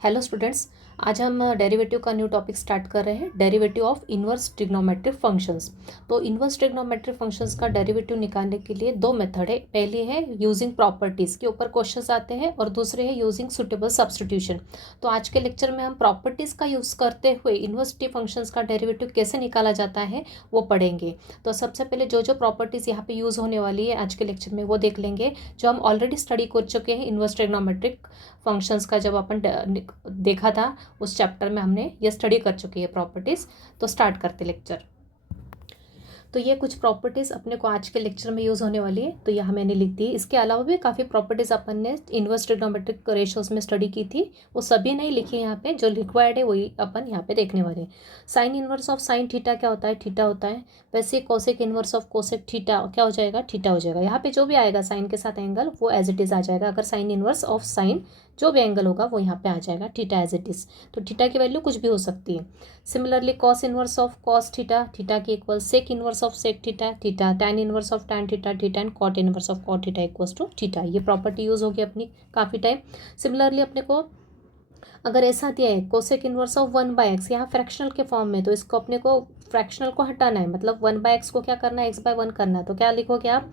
Hello students. आज हम derivative का न्यू टॉपिक स्टार्ट कर रहे हैं, derivative of inverse trigonometric functions. तो इन्वर्स ट्रिग्नोमेट्रिक फंक्शंस का डेरिवेटिव निकालने के लिए दो मेथड है। पहली है यूजिंग प्रॉपर्टीज़ के ऊपर क्वेश्चंस आते हैं और दूसरे है यूजिंग सुटेबल सब्स्टिट्यूशन। तो आज के लेक्चर में हम प्रॉपर्टीज़ का यूज़ करते हुए इन्वर्स टी फंक्शंस का डेरिवेटिव कैसे निकाला जाता है वो पढ़ेंगे। तो सबसे पहले जो जो प्रॉपर्टीज़ यहाँ पे यूज़ होने वाली है आज के लेक्चर में वो देख लेंगे, जो हम ऑलरेडी स्टडी कर चुके हैं इन्वर्स ट्रिग्नोमेट्रिक फंक्शंस का। जब अपन देखा था उस चैप्टर में हमने ये स्टडी कर चुकी है प्रॉपर्टीज़। तो स्टार्ट करते लेक्चर। तो ये कुछ प्रॉपर्टीज़ अपने को आज के लेक्चर में यूज़ होने वाली है, तो यह मैंने लिख दी। इसके अलावा भी काफ़ी प्रॉपर्टीज़ अपन ने इन्वर्स ट्रिग्नोमेट्रिक रेशियोज में स्टडी की थी, वो सभी नहीं लिखी यहाँ पे। जो रिक्वायर्ड है वही अपन यहाँ पे देखने वाले हैं। Sign inverse of sine theta क्या होता है? थीटा होता है। वैसे cosec inverse of cosec theta क्या हो जाएगा? थीटा हो जाएगा। यहाँ पे जो भी आएगा साइन के साथ एंगल वो एज इट इज़ आ जाएगा। अगर साइन इन्वर्स ऑफ साइन जो भी एंगल होगा वो यहाँ पे आ जाएगा, थीटा एज इट इज़। तो थीटा की वैल्यू कुछ भी हो सकती है। Similarly cos inverse of cos theta, theta की equal sec inverse of sec theta, theta tan inverse of tan theta, theta and cot inverse of cot theta equals to theta. ये property use होगी अपनी काफ़ी time. Similarly अपने को अगर ऐसा दिया है कोसेक इनवर्स ऑफ 1/x, यहाँ फ्रैक्शनल के फॉर्म में, तो इसको अपने को फ्रैक्शनल को हटाना है, मतलब 1/x को क्या करना है? x/1 करना है। तो क्या लिखोगे आप?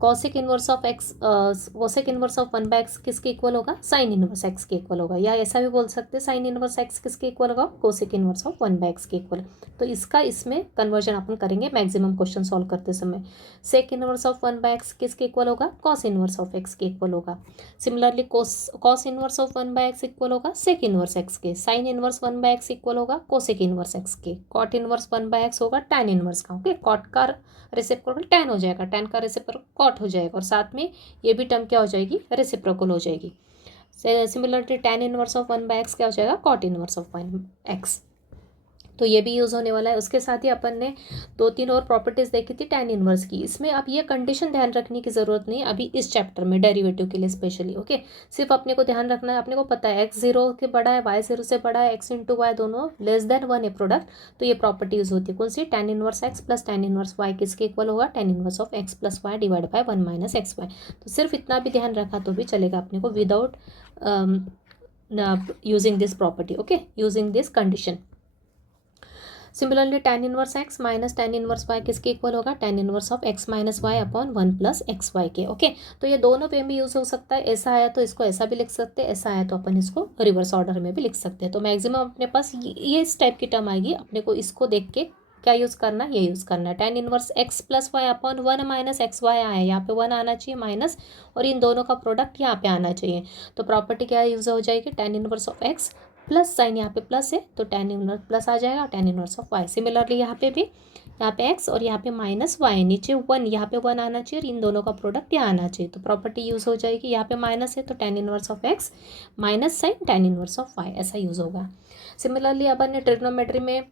Cosec inverse of x, cosec inverse of 1/x किसके इक्वल होगा? साइन इनवर्स एक्स के इक्वल होगा। या ऐसा भी बोल सकते हैं साइन इनवर्स एक्स किसके इक्वल होगा? कोसेक इनवर्स ऑफ 1/x के इक्वल। तो इसका इसमें कन्वर्जन अपन करेंगे मैक्सिमम क्वेश्चन सॉल्व करते समय। सेक इनवर्स ऑफ 1/x किसके इक्वल होगा? कॉस इनवर्स ऑफ एक्स के इक्वल होगा। Similarly cos inverse of 1/x equal होगा सेक इनवर्स एक्स के। साइन इनवर्स 1/x इक्वल होगा कोसेक इनवर्स एक्स के। कॉट इनवर्स 1/x होगा टैन इनवर्स का। ओके, कॉट का रेसिप्रोकल टैन हो जाएगा, टैन का रेसिप्रोकल कॉट हो जाएगा, और साथ में ये भी टर्म क्या हो जाएगी? रेसिप्रोकल हो जाएगी। Similarly tan inverse of 1/x क्या हो जाएगा? Cot inverse of 1x। तो ये भी यूज़ होने वाला है। उसके साथ ही अपन ने दो तीन और प्रॉपर्टीज़ देखी थी टैन इनवर्स की। इसमें अब ये कंडीशन ध्यान रखने की ज़रूरत नहीं अभी इस चैप्टर में डेरिवेटिव के लिए स्पेशली। ओके, सिर्फ अपने को ध्यान रखना है, अपने को पता है x 0 के बड़ा है, y 0 से बड़ा है, x इंटू वाई दोनों लेस देन 1 है प्रोडक्ट। तो ये प्रॉपर्टी यूज़ होती है कौन सी? Tan inverse x plus tan inverse y किसके इक्वल होगा? Tan inverse of x plus y divide by 1 minus x y. तो सिर्फ इतना भी ध्यान रखा तो भी चलेगा अपने को without using this property. Okay, using this condition. Similarly tan inverse x minus tan inverse y किसके इक्वल होगा? Tan inverse of x minus y upon 1 plus x y के। ओके, तो ये दोनों पे भी यूज़ हो सकता है। ऐसा आया तो इसको ऐसा भी लिख सकते हैं, ऐसा आया तो अपन इसको रिवर्स ऑर्डर में भी लिख सकते हैं। तो मैक्सिमम अपने पास ये इस टाइप की टर्म आएगी। अपने को इसको देख के क्या यूज़ करना है? ये यूज़ करना है। Tan inverse x plus y upon 1 minus x y आया, यहाँ पे 1 आना चाहिए माइनस, और इन दोनों का प्रोडक्ट यहाँ पे आना चाहिए। तो प्रॉपर्टी क्या यूज़ हो जाएगी? Tan inverse of x plus sign यहाँ पे प्लस है तो टैन इनवर्स प्लस आ जाएगा, tan inverse of y. Similarly यहाँ पे भी, यहाँ पे एक्स और यहाँ पे माइनस वाई, नीचे 1, यहाँ पे 1 आना चाहिए और इन दोनों का प्रोडक्ट यहाँ आना चाहिए। तो प्रॉपर्टी यूज़ हो जाएगी, यहाँ पे माइनस है तो tan inverse of x minus sign tan inverse of y, ऐसा यूज़ होगा। सिमिलरली अपन ने ट्रिग्नोमेट्री में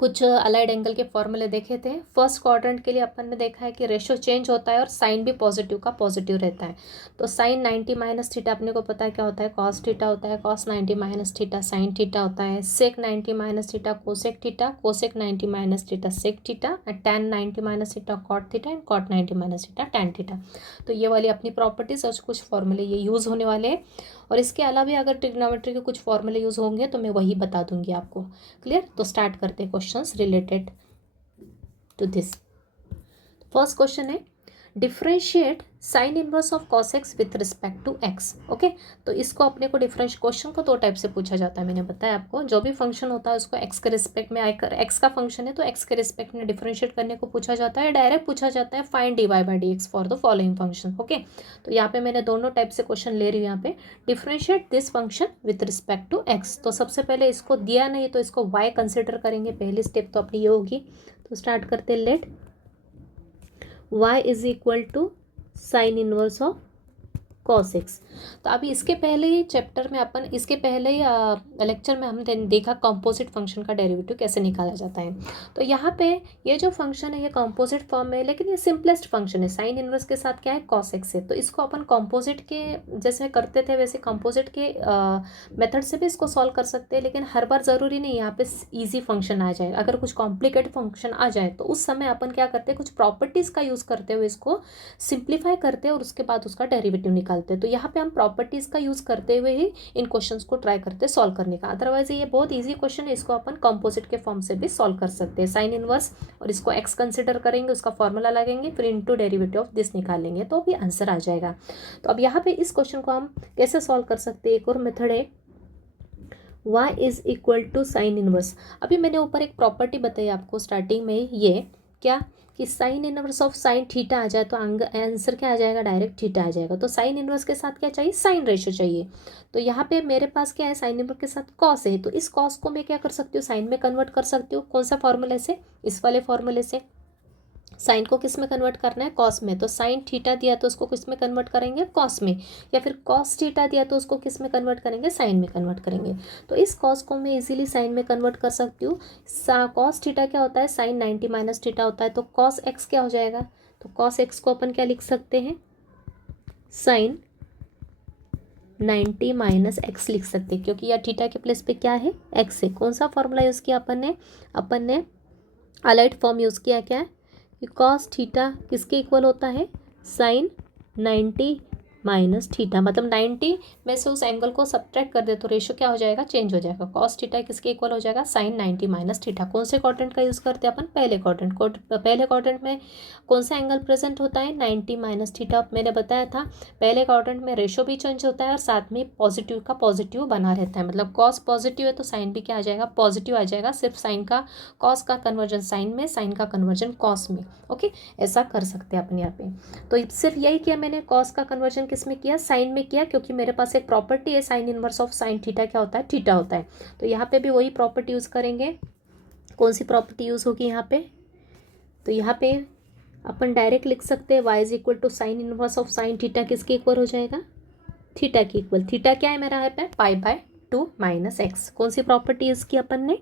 कुछ अलाइड एंगल के फॉर्मूले देखे थे। फर्स्ट क्वाड्रेंट के लिए अपन ने देखा है कि रेशियो चेंज होता है और साइन भी पॉजिटिव का पॉजिटिव रहता है। तो साइन 90 माइनस थीटा अपने को पता है क्या होता है? कॉस थीटा होता है। Cos 90 minus theta sine theta होता है। Sec 90 minus theta cosec theta, cosec 90 minus theta sec theta, tan 90 minus theta cot theta and cot 90 minus theta tan theta. तो ये वाली अपनी प्रॉपर्टीज और कुछ फॉर्मूले ये यूज़ होने वाले हैं। और इसके अलावा अगर ट्रिग्नोमेट्री के कुछ फॉर्मूले यूज़ होंगे तो मैं वही बता दूंगी आपको। क्लियर? तो स्टार्ट करते हैं questions related to this. First question है differentiate sine inverse of cos x with respect to x. Okay, तो इसको अपने को क्वेश्चन को दो टाइप से पूछा जाता है। मैंने बताया आपको, जो भी फंक्शन होता है उसको एक्स के रिस्पेक्ट में आकर, एक्स का फंक्शन है तो एक्स के रिस्पेक्ट में डिफ्रेंशिएट करने को पूछा जाता है। डायरेक्ट पूछा जाता है find d y by d x for the following function. Okay, तो यहाँ पे मैंने दोनों टाइप से क्वेश्चन ले रही हूँ। यहाँ पे differentiate this function with respect to x, तो सबसे पहले इसको दिया नहीं तो इसको वाई कंसिडर करेंगे। पहली स्टेप तो अपनी ये होगी। तो स्टार्ट करते, let y is equal to sine inverse of cos x. तो अभी इसके पहले ही चैप्टर में अपन, इसके पहले ही लेक्चर में हमने देखा कंपोजिट फंक्शन का डेरिवेटिव कैसे निकाला जाता है। तो यहाँ पे ये जो फंक्शन है ये कंपोजिट फॉर्म में है, लेकिन ये सिंपलेस्ट फंक्शन है। साइन इनवर्स के साथ क्या है? कॉस एक्स है। तो इसको अपन कंपोजिट के जैसे करते थे वैसे कंपोजिट के मेथड से भी इसको सॉल्व कर सकते हैं, लेकिन हर बार ज़रूरी नहीं यहाँ पे ईजी फंक्शन आ जाए। अगर कुछ कॉम्प्लिकेटेड फंक्शन आ जाए तो उस समय अपन क्या करते हैं? कुछ प्रॉपर्टीज़ का यूज़ करते हुए इसको सिंप्लीफाई करते हैं और उसके बाद उसका डेरिवेटिव निकालते निकालते हैं। तो यहाँ पे हम प्रॉपर्टीज़ का यूज़ करते हुए ही इन क्वेश्चंस को ट्राई करते हैं सॉल्व करने का। अदरवाइज ये बहुत ईजी क्वेश्चन है, इसको अपन कंपोजिट के फॉर्म से भी सॉल्व कर सकते हैं। साइन इनवर्स और इसको एक्स कंसिडर करेंगे, उसका फॉर्मूला लगेंगे, फिर इनटू डेरिवेटिव ऑफ दिस निकालेंगे तो भी आंसर आ जाएगा। तो अब यहाँ पे इस क्वेश्चन को हम कैसे सॉल्व कर सकते हैं, एक और मेथड है y is equal to sine inverse. अभी मैंने ऊपर एक प्रॉपर्टी बताई आपको स्टार्टिंग में, ये क्या कि sine inverse of sine theta आ जाए तो आंसर क्या आ जाएगा, डायरेक्ट थीटा आ जाएगा। तो साइन इनवर्स के साथ क्या चाहिए, साइन रेशो चाहिए। तो यहाँ पे मेरे पास क्या है, साइन इनवर्स के साथ कॉस है, तो इस कॉस को मैं क्या कर सकती हूँ, साइन में कन्वर्ट कर सकती हूँ। कौन सा फॉर्मूले से, इस वाले फॉर्मूले से। साइन को किस में कन्वर्ट करना है, कॉस में। तो साइन थीटा दिया तो उसको किस में कन्वर्ट करेंगे, कॉस में। या फिर कॉस थीटा दिया तो उसको किस में कन्वर्ट करेंगे, साइन में कन्वर्ट करेंगे। तो इस कॉस को मैं इजीली साइन में कन्वर्ट कर सकती हूँ। कॉस थीटा क्या होता है, साइन 90 माइनस थीटा होता है। तो कॉस एक्स क्या हो जाएगा, तो कॉस एक्स को अपन क्या लिख सकते हैं, साइन 90 माइनस एक्स लिख सकते हैं, क्योंकि यह थीटा के प्लेस पे क्या है, एक्स है। कौन सा फॉर्मूला यूज़ किया अपन ने अलाइड फॉर्म यूज़ किया, क्या है कि कॉस थीटा किसके इक्वल होता है, साइन 90 माइनस थीटा। मतलब 90 में से उस एंगल को सब्ट्रैक्ट कर दे तो रेशो क्या हो जाएगा, चेंज हो जाएगा। कॉस थीटा किसके इक्वल हो जाएगा, साइन 90 माइनस थीटा। कौन से क्वाड्रेंट का यूज़ करते हैं अपन, पहले क्वाड्रेंट। पहले क्वाड्रेंट में कौन सा एंगल प्रेजेंट होता है, 90 माइनस थीटा। मैंने बताया था पहले क्वाड्रेंट में रेशो भी चेंज होता है और साथ में पॉजिटिव का पॉजिटिव बना रहता है। मतलब कॉस पॉजिटिव है तो साइन भी क्या आ जाएगा, पॉजिटिव आ जाएगा। सिर्फ साइन का, कॉस का कन्वर्जन साइन में, साइन का कन्वर्जन कॉस में। ओके, ऐसा कर सकते हैं अपन यहाँ पे। तो सिर्फ यही किया मैंने, कॉस का कन्वर्जन किस में किया, साइन में किया, क्योंकि मेरे पास एक प्रॉपर्टी है sign inverse of sine theta क्या होता है, थीटा होता है। तो यहाँ पे भी वही प्रॉपर्टी यूज़ करेंगे। कौन सी प्रॉपर्टी यूज़ होगी यहाँ पे, तो यहाँ पे अपन डायरेक्ट लिख सकते हैं y is equal to sine inverse of sine theta किसके इक्वल हो जाएगा, थीटा की इक्वल। थीटा क्या है मेरा, है पाई/2 माइनस एक्स। कौन सी प्रॉपर्टी यूज़ की अपन ने,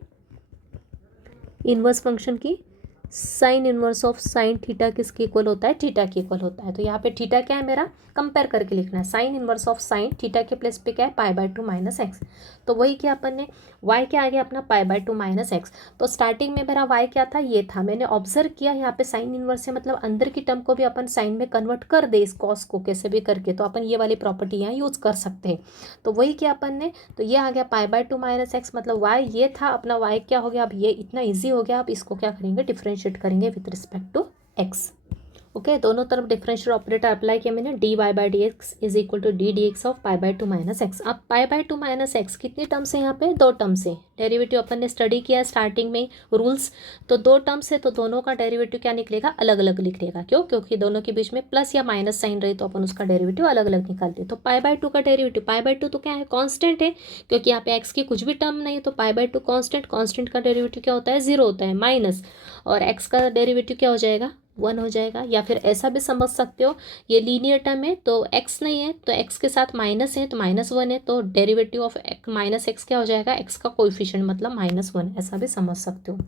इनवर्स फंक्शन की। Sign inverse of sine theta किसके इक्वल होता है, थीटा के इक्वल होता है। तो यहाँ पे थीटा क्या है मेरा, कंपेयर करके लिखना है। Sign inverse of sine theta के प्लेस पे क्या है, पाई/2 माइनस एक्स। तो वही क्या अपन ने, y क्या आ गया अपना, पाई/2 माइनस एक्स। तो स्टार्टिंग में मेरा y क्या था, ये था। मैंने ऑब्जर्व किया यहाँ पे साइन इनवर्स है, मतलब अंदर की टर्म को भी अपन साइन में कन्वर्ट कर दे, इस कॉस को कैसे भी करके। तो अपन ये वाली प्रॉपर्टी यहाँ यूज़ कर सकते हैं। तो वही क्या अपन ने, तो ये आ गया पाई/2 माइनस एक्स, मतलब y ये था अपना, y क्या हो गया, अब ये इतना ईजी हो गया। अब इसको क्या करेंगे, डिफ्रेंशिएट करेंगे with respect to x। Okay, दोनों तरफ डिफरेंशियल ऑपरेटर अप्लाई किया मैंने। dy by d x is equal to d x of पाई/2 माइनस एक्स। अब पाई/2 माइनस एक्स कितनी टर्म्स है यहाँ पे, दो टर्म्स है। डेरिवेटिव अपन ने स्टडी किया स्टार्टिंग में रूल्स, तो दो टर्म्स है तो दोनों का डेरिवेटिव क्या निकलेगा, अलग अलग निकलेगा। क्यों, क्योंकि दोनों के बीच में प्लस या माइनस साइन रहे तो अपन उसका डेरिवेटिव अलग अलग निकालते हैं। तो पाई/2 का डेरिवेटिव, पाई/2 तो क्या है, कॉन्स्टेंट है, क्योंकि यहाँ पे एक्स की कुछ भी टर्म नहीं है। तो पाई/2 कॉन्स्टेंट, कॉन्स्टेंट का डेरिवेटिव क्या होता है, 0 होता है, माइनस। और एक्स का डेरिवेटिव क्या हो जाएगा, 1 हो जाएगा। या फिर ऐसा भी समझ सकते हो, ये लीनियर टर्म है तो x नहीं है तो x के साथ माइनस है तो -1 है, तो डेरिवेटिव ऑफ माइनस एक्स क्या हो जाएगा, x का कोएफिशिएंट मतलब -1। ऐसा भी समझ सकते हो,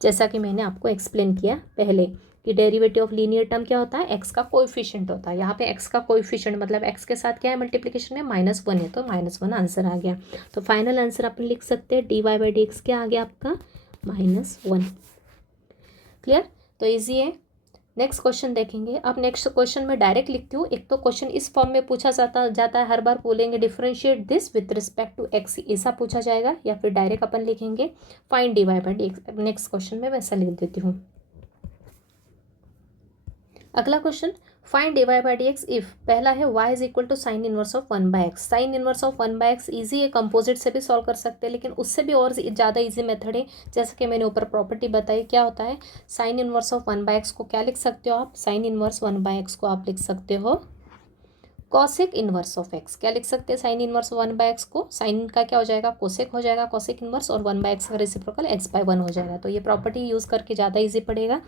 जैसा कि मैंने आपको एक्सप्लेन किया पहले कि डेरिवेटिव ऑफ लीनियर टर्म क्या होता है, x का कोएफिशिएंट होता है। यहाँ पे x का कोएफिशिएंट मतलब x के साथ क्या है, मल्टीप्लिकेशन में -1 है, तो -1 आंसर आ गया। तो फाइनल आंसर अपन लिख सकते हैं dy बाई डी एक्स क्या आ गया आपका, -1। क्लियर, तो ईजी है। नेक्स्ट क्वेश्चन देखेंगे। अब नेक्स्ट क्वेश्चन में डायरेक्ट लिखती हूँ। एक तो क्वेश्चन इस फॉर्म में पूछा जाता है, हर बार बोलेंगे differentiate this with respect to x, ऐसा पूछा जाएगा। या फिर डायरेक्ट अपन लिखेंगे find dy by d x. Next question में वैसा लिख देती हूँ। अगला question, find dy by d x if, पहला है y is equal to sine inverse of 1 by x. Sine inverse of 1 by x easy है, कंपोजिट से भी सॉल्व कर सकते हैं, लेकिन उससे भी और ज़्यादा ईजी मेथड है। जैसे कि मैंने ऊपर प्रॉपर्टी बताई, क्या होता है sign inverse of 1 by x को क्या लिख सकते हो आप, साइन इनवर्स 1 बाई एक्स को आप लिख सकते हो कॉसेक इनवर्स ऑफ एक्स। क्या लिख सकते हैं, साइन इनवर्स 1 बाई एक्स को, साइन का क्या हो जाएगा, कोसेक हो जाएगा, कोसेक इनवर्स, और 1 बाई एक्स का रेसिप्रोकल x/1 हो जाएगा। तो ये प्रॉपर्टी यूज़ करके ज़्यादा ईजी पड़ेगा,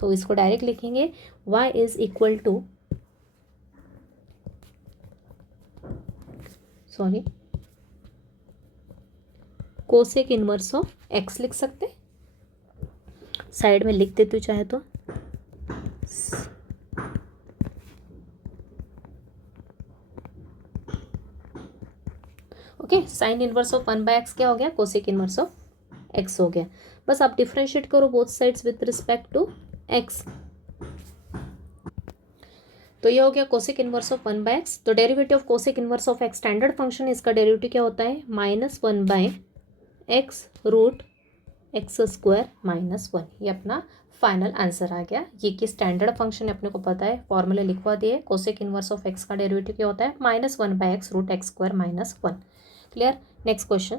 तो इसको डायरेक्ट लिखेंगे y is equal to, sorry, cosec inverse of x लिख सकते, साइड में लिख देती हूँ चाहे तो। Okay, sine inverse of 1 by x क्या हो गया, कोसेक इनवर्स ऑफ एक्स हो गया। बस आप डिफ्रेंशिएट करो both sides with respect to x. तो ये हो गया कोसेक इनवर्स ऑफ 1/x। तो derivative of cosec inverse of x standard function, इसका डेरिवेटिव क्या होता है, -1/x रूट एक्स स्क्वायर -1। ये अपना फाइनल आंसर आ गया। ये कि स्टैंडर्ड फंक्शन अपने को पता है, फॉर्मूला लिखवा दिए। कोसेक इनवर्स ऑफ एक्स का डेरिवेटिव क्या होता है, -1/x root x square -1। Clear. Next question,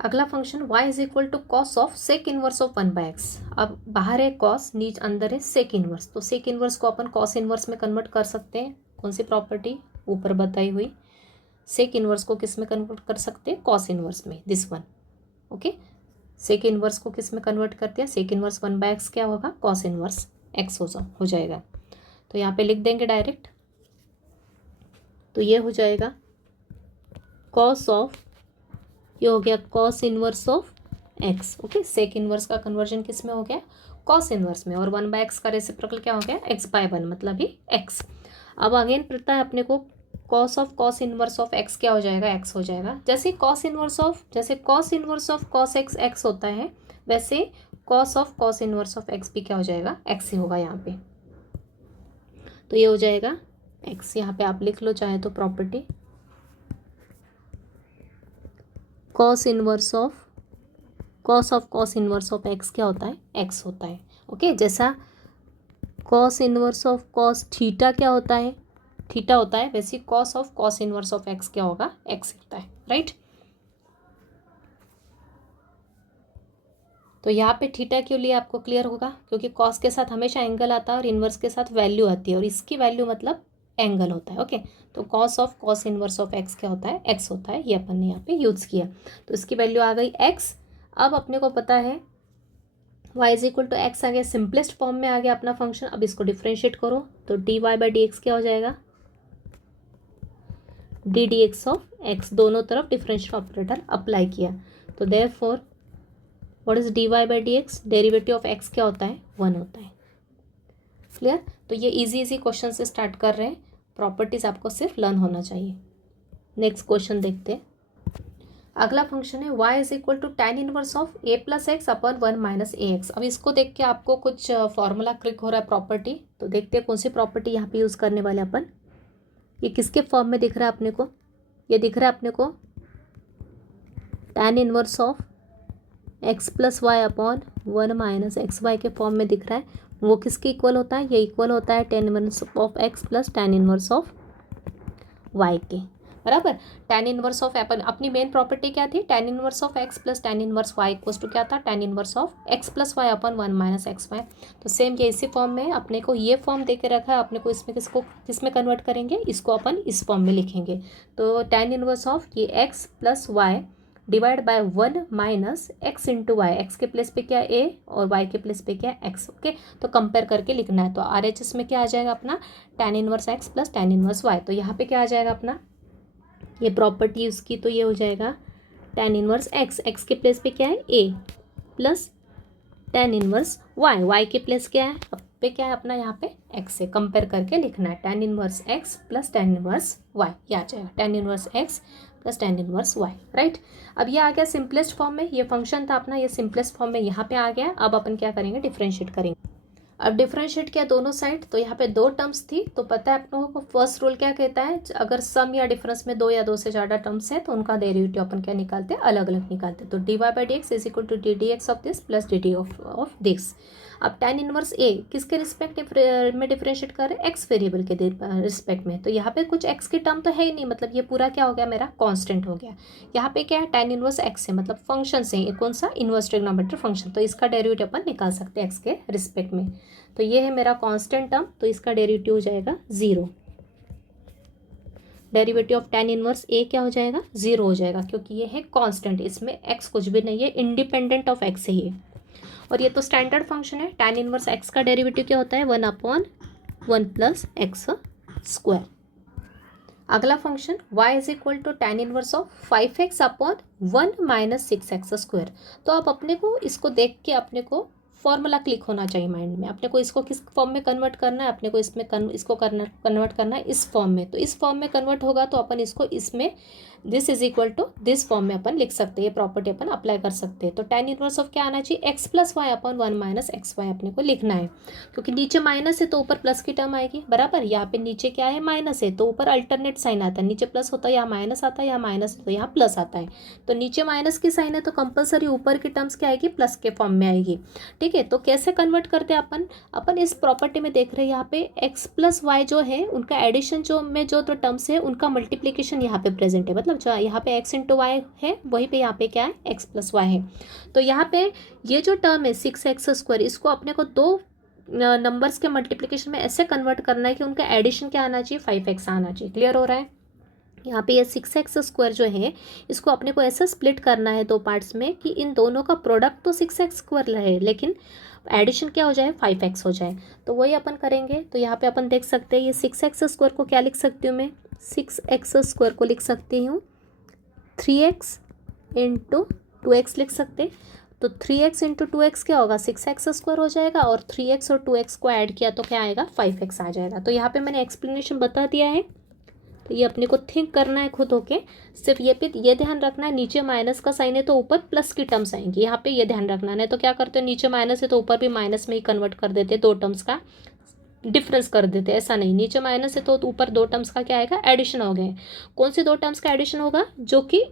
अगला function y is equal to cos of sec inverse of 1/x। अब बाहर है कॉस, नीच अंदर है सेक इनवर्स। तो सेक इनवर्स को अपन कॉस इनवर्स में कन्वर्ट कर सकते हैं। कौन सी प्रॉपर्टी, ऊपर बताई हुई। सेक इनवर्स को किस में कन्वर्ट कर सकते हैं, कॉस इनवर्स में, this one. Okay, sec inverse को किस में कन्वर्ट करते हैं, सेक इनवर्स 1/x क्या होगा, कॉस इनवर्स x हो जाएगा। तो यहाँ पे लिख देंगे डायरेक्ट। तो ये हो जाएगा कॉस ऑफ, ये हो गया cos inverse of x। Okay, sec inverse का कन्वर्जन किस में हो गया, कॉस इनवर्स में। और 1/x का रेसिप्रोकल क्या हो गया, x/1, मतलब ही x। अब अगेन पता है अपने को cos of cos inverse of x क्या हो जाएगा, x हो जाएगा। जैसे cos inverse of cos x होता है, वैसे cos of cos inverse of x भी क्या हो जाएगा, x ही होगा यहाँ पे। तो ये हो जाएगा x। यहाँ पे आप लिख लो चाहे तो property, cos inverse of cos inverse of x क्या होता है, x होता है। ओके, जैसा cos inverse of cos theta क्या होता है, थीटा होता है, वैसे cos of cos inverse of x क्या होगा, x होता है, राइट। तो यहाँ पे थीटा क्यों लिया आपको क्लियर होगा, क्योंकि कॉस के साथ हमेशा एंगल आता है और इनवर्स के साथ वैल्यू आती है, और इसकी वैल्यू मतलब एंगल होता है। ओके, तो cos of cos inverse of x क्या होता है, x होता है। ये अपन ने यहाँ पे यूज़ किया, तो इसकी वैल्यू आ गई x। अब अपने को पता है y is equal to x आ गया, सिंपलेस्ट फॉर्म में आ गया अपना फंक्शन। अब इसको डिफ्रेंशिएट करो तो dy/dx क्या हो जाएगा, ddx ऑफ x। दोनों तरफ डिफरेंशियल ऑपरेटर अप्लाई किया, तो therefore what is dy/dx, derivative of x क्या होता है, 1 होता है। क्लियर। तो ये इजी क्वेश्चन से स्टार्ट कर रहे हैं, प्रॉपर्टीज आपको सिर्फ लर्न होना चाहिए। नेक्स्ट क्वेश्चन देखते हैं। अगला फंक्शन है y is equal to tan inverse of a plus x upon 1 minus a x. अब इसको देख के आपको कुछ फॉर्मूला क्लिक हो रहा है, प्रॉपर्टी। तो देखते हैं कौन सी प्रॉपर्टी यहाँ पे यूज़ करने वाले अपन। ये किसके फॉर्म में दिख रहा है अपने को, ये दिख रहा है अपने को tan inverse of x plus y upon 1 minus x y के फॉर्म में दिख रहा है। वो किसके इक्वल होता है, ये इक्वल होता है tan inverse of x plus tan inverse of y के, बराबर। tan इनवर्स ऑफ अपन, अपनी मेन प्रॉपर्टी क्या थी, tan inverse of x plus tan inverse y equals to क्या था, tan inverse of x plus y upon 1 minus x y. तो same ये इसी फॉर्म में अपने को ये फॉर्म दे के रखा है, अपने को इसमें किस में कन्वर्ट करेंगे, इसको अपन इस फॉर्म में लिखेंगे। तो tan इनवर्स ऑफ ये x plus y divide by 1 minus x into y, x के प्लेस पे क्या a और y के प्लेस पे क्या x। ओके, तो कंपेयर करके लिखना है। तो RHS में क्या आ जाएगा अपना, tan inverse x plus tan inverse y। तो यहाँ पे क्या आ जाएगा अपना, ये प्रॉपर्टी उसकी, तो ये हो जाएगा tan इनवर्स x, x के प्लेस पे क्या है a plus tan inverse y, y के प्लेस क्या है, अब पे क्या है अपना यहाँ पे x से कंपेयर करके लिखना है, tan inverse x plus tan inverse y। ये आ जाएगा tan inverse x plus tan inverse y, right. अब ये आ गया सिंपलेस्ट फॉर्म में, ये फंक्शन था अपना, ये सिंपलेस्ट फॉर्म में यहाँ पे आ गया। अब अपन क्या करेंगे, डिफ्रेंशिएट करेंगे। अब डिफरेंशिएट किया दोनों साइड, तो यहाँ पे 2 टर्म्स थी। तो पता है आप लोगों को फर्स्ट रूल क्या कहता है, अगर सम या डिफरेंस में 2 या 2 से ज़्यादा टर्म्स है तो उनका डेरिवेटिव अपन क्या निकालते हैं, अलग अलग निकालते हैं। तो dy/dx is equal to ddx of this plus dt of this. अब tan इनवर्स a किसके रिस्पेक्ट में डिफरेंशिएट कर रहे हैं, x वेरिएबल के रिस्पेक्ट में। तो यहाँ पे कुछ x की टर्म तो है ही नहीं, मतलब ये पूरा क्या हो गया, मेरा कांस्टेंट हो गया। यहाँ पे क्या है, tan इनवर्स x है, मतलब फंक्शन से कौन सा, इनवर्स ट्रिग्नोमेट्रिक फंक्शन। तो इसका डेरिवेटिव अपन निकाल सकते हैं x के रिस्पेक्ट में। तो ये है मेरा कांस्टेंट टर्म, तो इसका डेरिवेटिव हो जाएगा 0। Derivative of tan inverse a क्या हो जाएगा, 0 हो जाएगा, क्योंकि ये है कांस्टेंट, इसमें x कुछ भी नहीं है, इंडिपेंडेंट ऑफ x है ये। और ये तो स्टैंडर्ड फंक्शन है। tan इनवर्स x का डेरिवेटिव क्या होता है, 1/1 प्लस एक्स स्क्वायर। अगला function y is equal to tan inverse of 5x upon 1 minus 6x square. तो आप अपने को इसको देख के अपने को फॉर्मूला क्लिक होना चाहिए माइंड में, अपने को इसको किस फॉर्म में कन्वर्ट करना है, अपने को इसमें इसको कन्वर्ट करना है इस फॉर्म में। तो इस फॉर्म में कन्वर्ट होगा तो अपन इसको इसमें this is equal to this form में अपन लिख सकते हैं, ये प्रॉपर्टी अपन अप्लाई कर सकते हैं। तो tan इनवर्स ऑफ क्या आना चाहिए, x plus y upon 1 minus x y अपने को लिखना है, क्योंकि नीचे माइनस है तो ऊपर प्लस की टर्म आएगी बराबर। यहाँ पे नीचे क्या है, माइनस है तो ऊपर अल्टरनेट साइन आता है, नीचे प्लस होता है यहाँ माइनस आता है, यहाँ माइनस तो यहाँ प्लस आता है। तो नीचे माइनस की साइन है तो कंपलसरी ऊपर की टर्म्स क्या आएगी, प्लस के फॉर्म में आएगी। ठीक है, तो कैसे कन्वर्ट करते हैं अपन इस प्रॉपर्टी में देख रहे हैं यहाँ पे एक्स प्लस वाई जो है उनका एडिशन जो में जो तो टर्म्स है उनका मल्टीप्लीकेशन यहाँ पे प्रेजेंट है, मतलब जो यहाँ पे एक्स इंटू वाई है वहीं पे यहाँ पे क्या है, एक्स प्लस वाई है। तो यहाँ पे ये जो टर्म है 6x² इसको अपने को दो नंबर्स के मल्टीप्लीकेशन में ऐसे कन्वर्ट करना है कि उनका एडिशन क्या आना चाहिए, 5x आना चाहिए। क्लियर हो रहा है। यहाँ पे ये 6x² जो है इसको अपने को ऐसा स्प्लिट करना है दो पार्ट्स में कि इन दोनों का प्रोडक्ट तो 6x² रहे लेकिन एडिशन क्या हो जाए, 5x हो जाए। तो वही अपन करेंगे। तो यहाँ पे अपन देख सकते हैं ये 6x² को क्या लिख सकती हूँ मैं, 6x² को लिख सकती हूँ 3x इंटू 2x लिख सकते। तो 3x इंटू 2x क्या होगा, 6x² हो जाएगा और 3x और 2x को ऐड किया तो क्या आएगा, 5x आ जाएगा। तो यहाँ पे मैंने एक्सप्लेनेशन बता दिया है, तो ये अपने को थिंक करना है खुद होके। सिर्फ ये ध्यान रखना है नीचे माइनस का साइन है तो ऊपर प्लस की टर्म्स आएंगी, यहाँ पे ये ध्यान रखना है। तो क्या करते हैं, नीचे माइनस है तो ऊपर भी माइनस में ही कन्वर्ट कर देते, दो टर्म्स का डिफरेंस कर देते। ऐसा नहीं, नीचे माइनस है तो ऊपर दो टर्म्स का क्या आएगा, एडिशन हो गए। कौन से दो टर्म्स का एडिशन होगा, जो कि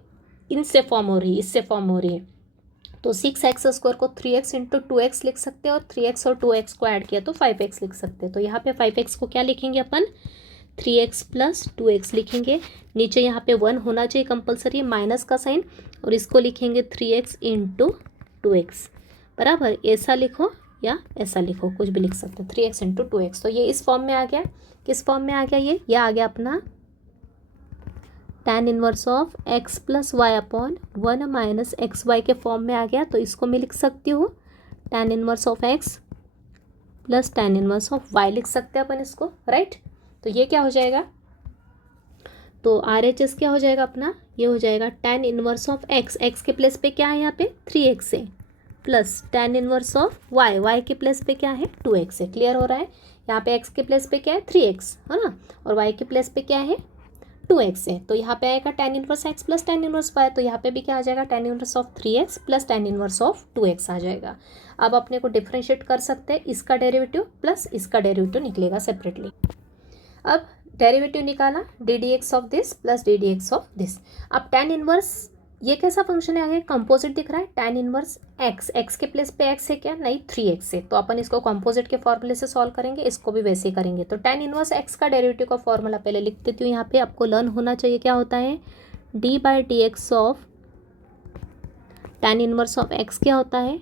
इनसे फॉर्म हो रही है, इससे फॉर्म हो रही है। तो 6x² को 3x इंटू 2x लिख सकते हैं और 3x और 2x को ऐड किया तो 5x लिख सकते हैं। तो यहाँ पे 5x को क्या लिखेंगे अपन, 3x प्लस 2x लिखेंगे। नीचे यहाँ पे 1 होना चाहिए कंपलसरी, माइनस का साइन, और इसको लिखेंगे 3x इंटू 2x बराबर। ऐसा लिखो या ऐसा लिखो, कुछ भी लिख सकते हो, 3x इंटू 2x। तो ये इस फॉर्म में आ गया। किस फॉर्म में आ गया, ये आ गया अपना tan inverse of x plus y upon 1 minus x y के फॉर्म में आ गया। तो इसको मैं लिख सकती हूँ tan inverse of x plus tan inverse of y लिख सकते हैं अपन इसको, राइट। तो ये क्या हो जाएगा, तो RHS क्या हो जाएगा अपना, ये हो जाएगा tan इनवर्स ऑफ x के प्लेस पे क्या है यहाँ पे 3x है, plus tan inverse of y के प्लेस पे क्या है 2x है। क्लियर हो रहा है। यहाँ पे x के प्लेस पे क्या है 3x है ना, और y के प्लेस पे क्या है 2x है। तो यहाँ पे आएगा tan inverse x plus tan inverse y। तो यहाँ पे भी क्या आ जाएगा, tan inverse of 3x plus tan inverse of 2x आ जाएगा। अब अपने को डिफ्रेंशिएट कर सकते हैं, इसका डेरिवेटिव प्लस इसका डेरिवेटिव निकलेगा सेपरेटली। अब डेरिवेटिव निकाला ddx of this plus ddx of this. अब tan इनवर्स ये कैसा फंक्शन है, आगे कंपोजिट दिख रहा है, tan इनवर्स x के प्लेस पे x है क्या, नहीं 3x है। तो अपन इसको कंपोजिट के फॉर्मूले से सॉल्व करेंगे, इसको भी वैसे ही करेंगे। तो tan इनवर्स x का डेरिवेटिव का फॉर्मूला पहले लिख देती हूँ। यहाँ पे आपको लर्न होना चाहिए क्या होता है, d/dx of tan inverse of x क्या होता है,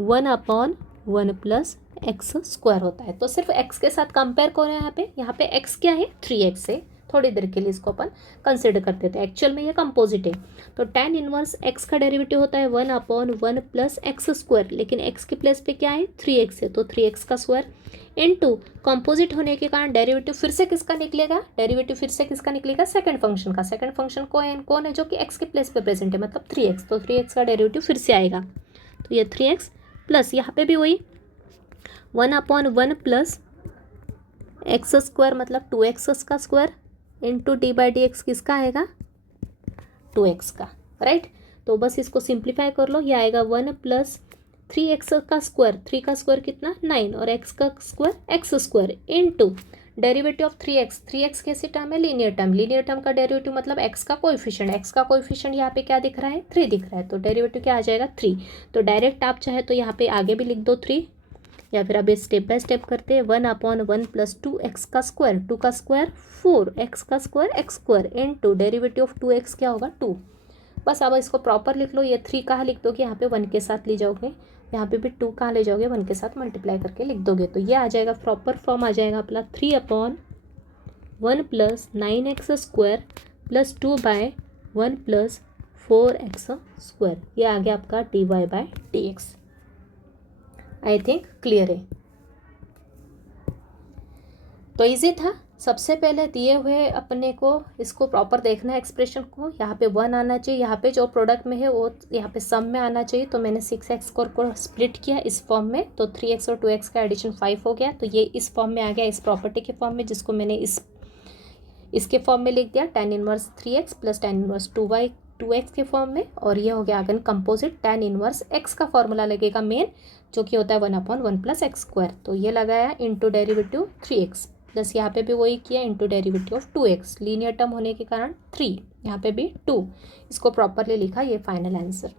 1/1 प्लस x² होता है। तो सिर्फ x के साथ कंपेयर करो, यहाँ पे x क्या है 3x है। थोड़ी देर के लिए इसको अपन कंसिडर करते थे, एक्चुअल में ये कंपोजिट है। तो tan इनवर्स x का डेरिवेटिव होता है 1/1 प्लस x², लेकिन x के प्लेस पे क्या है 3x है, तो 3x का स्क्वायर इनटू कंपोजिट होने के कारण डेरिवेटिव फिर से किसका निकलेगा, सेकंड फंक्शन का। सेकंड फंक्शन कौन है, जो कि x के प्लेस पे प्रेजेंट है, मतलब 3x। तो 3x का डेरिवेटिव फिर से आएगा, तो ये 3x प्लस यहाँ पे भी वही 1/1 प्लस x² मतलब 2x का स्क्वायर इंटू d/dx किसका आएगा 2x का, राइट। तो बस इसको सिंप्लीफाई कर लो, ये आएगा 1 प्लस 3x का स्क्वायर, 3 का स्क्वायर कितना 9 और x का square x² into derivative of 3x कैसी टर्म है, लीनियर टर्म का डेरिवेटिव मतलब x का कोएफिशिएंट यहाँ पे क्या दिख रहा है 3 दिख रहा है। तो डेरिवेटिव क्या आ जाएगा 3। तो डायरेक्ट आप चाहे तो यहाँ पे आगे भी लिख दो 3, या फिर अब स्टेप बाय स्टेप करते हैं। 1/1 प्लस 2x का स्क्वायर, 2 का स्क्वायर 4, x का square x² into derivative of 2x क्या होगा 2। बस अब इसको प्रॉपर लिख लो। ये 3 कहाँ लिख दोगे, यहाँ पे 1 के साथ ले जाओगे, यहाँ पे भी 2 कहाँ ले जाओगे 1 के साथ मल्टीप्लाई करके लिख दोगे। तो ये आ जाएगा प्रॉपर फॉर्म आ जाएगा अपना 3/1 plus 9x² plus 2/1 plus 4x²। ये आ गया आपका dy/dx। आई थिंक क्लियर है। तो इजी था। सबसे पहले दिए हुए अपने को इसको प्रॉपर देखना है एक्सप्रेशन को। यहाँ पे 1 आना चाहिए, यहाँ पे जो प्रोडक्ट में है वो यहाँ पे सम में आना चाहिए। तो मैंने 6x को स्प्लिट किया इस फॉर्म में, तो 3x और 2x का एडिशन 5 हो गया। तो ये इस फॉर्म में आ गया, इस प्रॉपर्टी के फॉर्म में, जिसको मैंने इसके फॉर्म में लिख दिया tan inverse 3x plus tan inverse 2y 2x के फॉर्म में, और ये हो गया again composite tan inverse x का फॉर्मूला लगेगा मेन, जो कि होता है 1/1 प्लस एक्स स्क्वायर। तो ये लगाया इंटू डेरिवेटिव 3x प्लस यहाँ पे भी वही किया into derivative of 2x, linear term होने के कारण 3, यहाँ पे भी 2, इसको प्रॉपरली लिखा, ये फाइनल आंसर।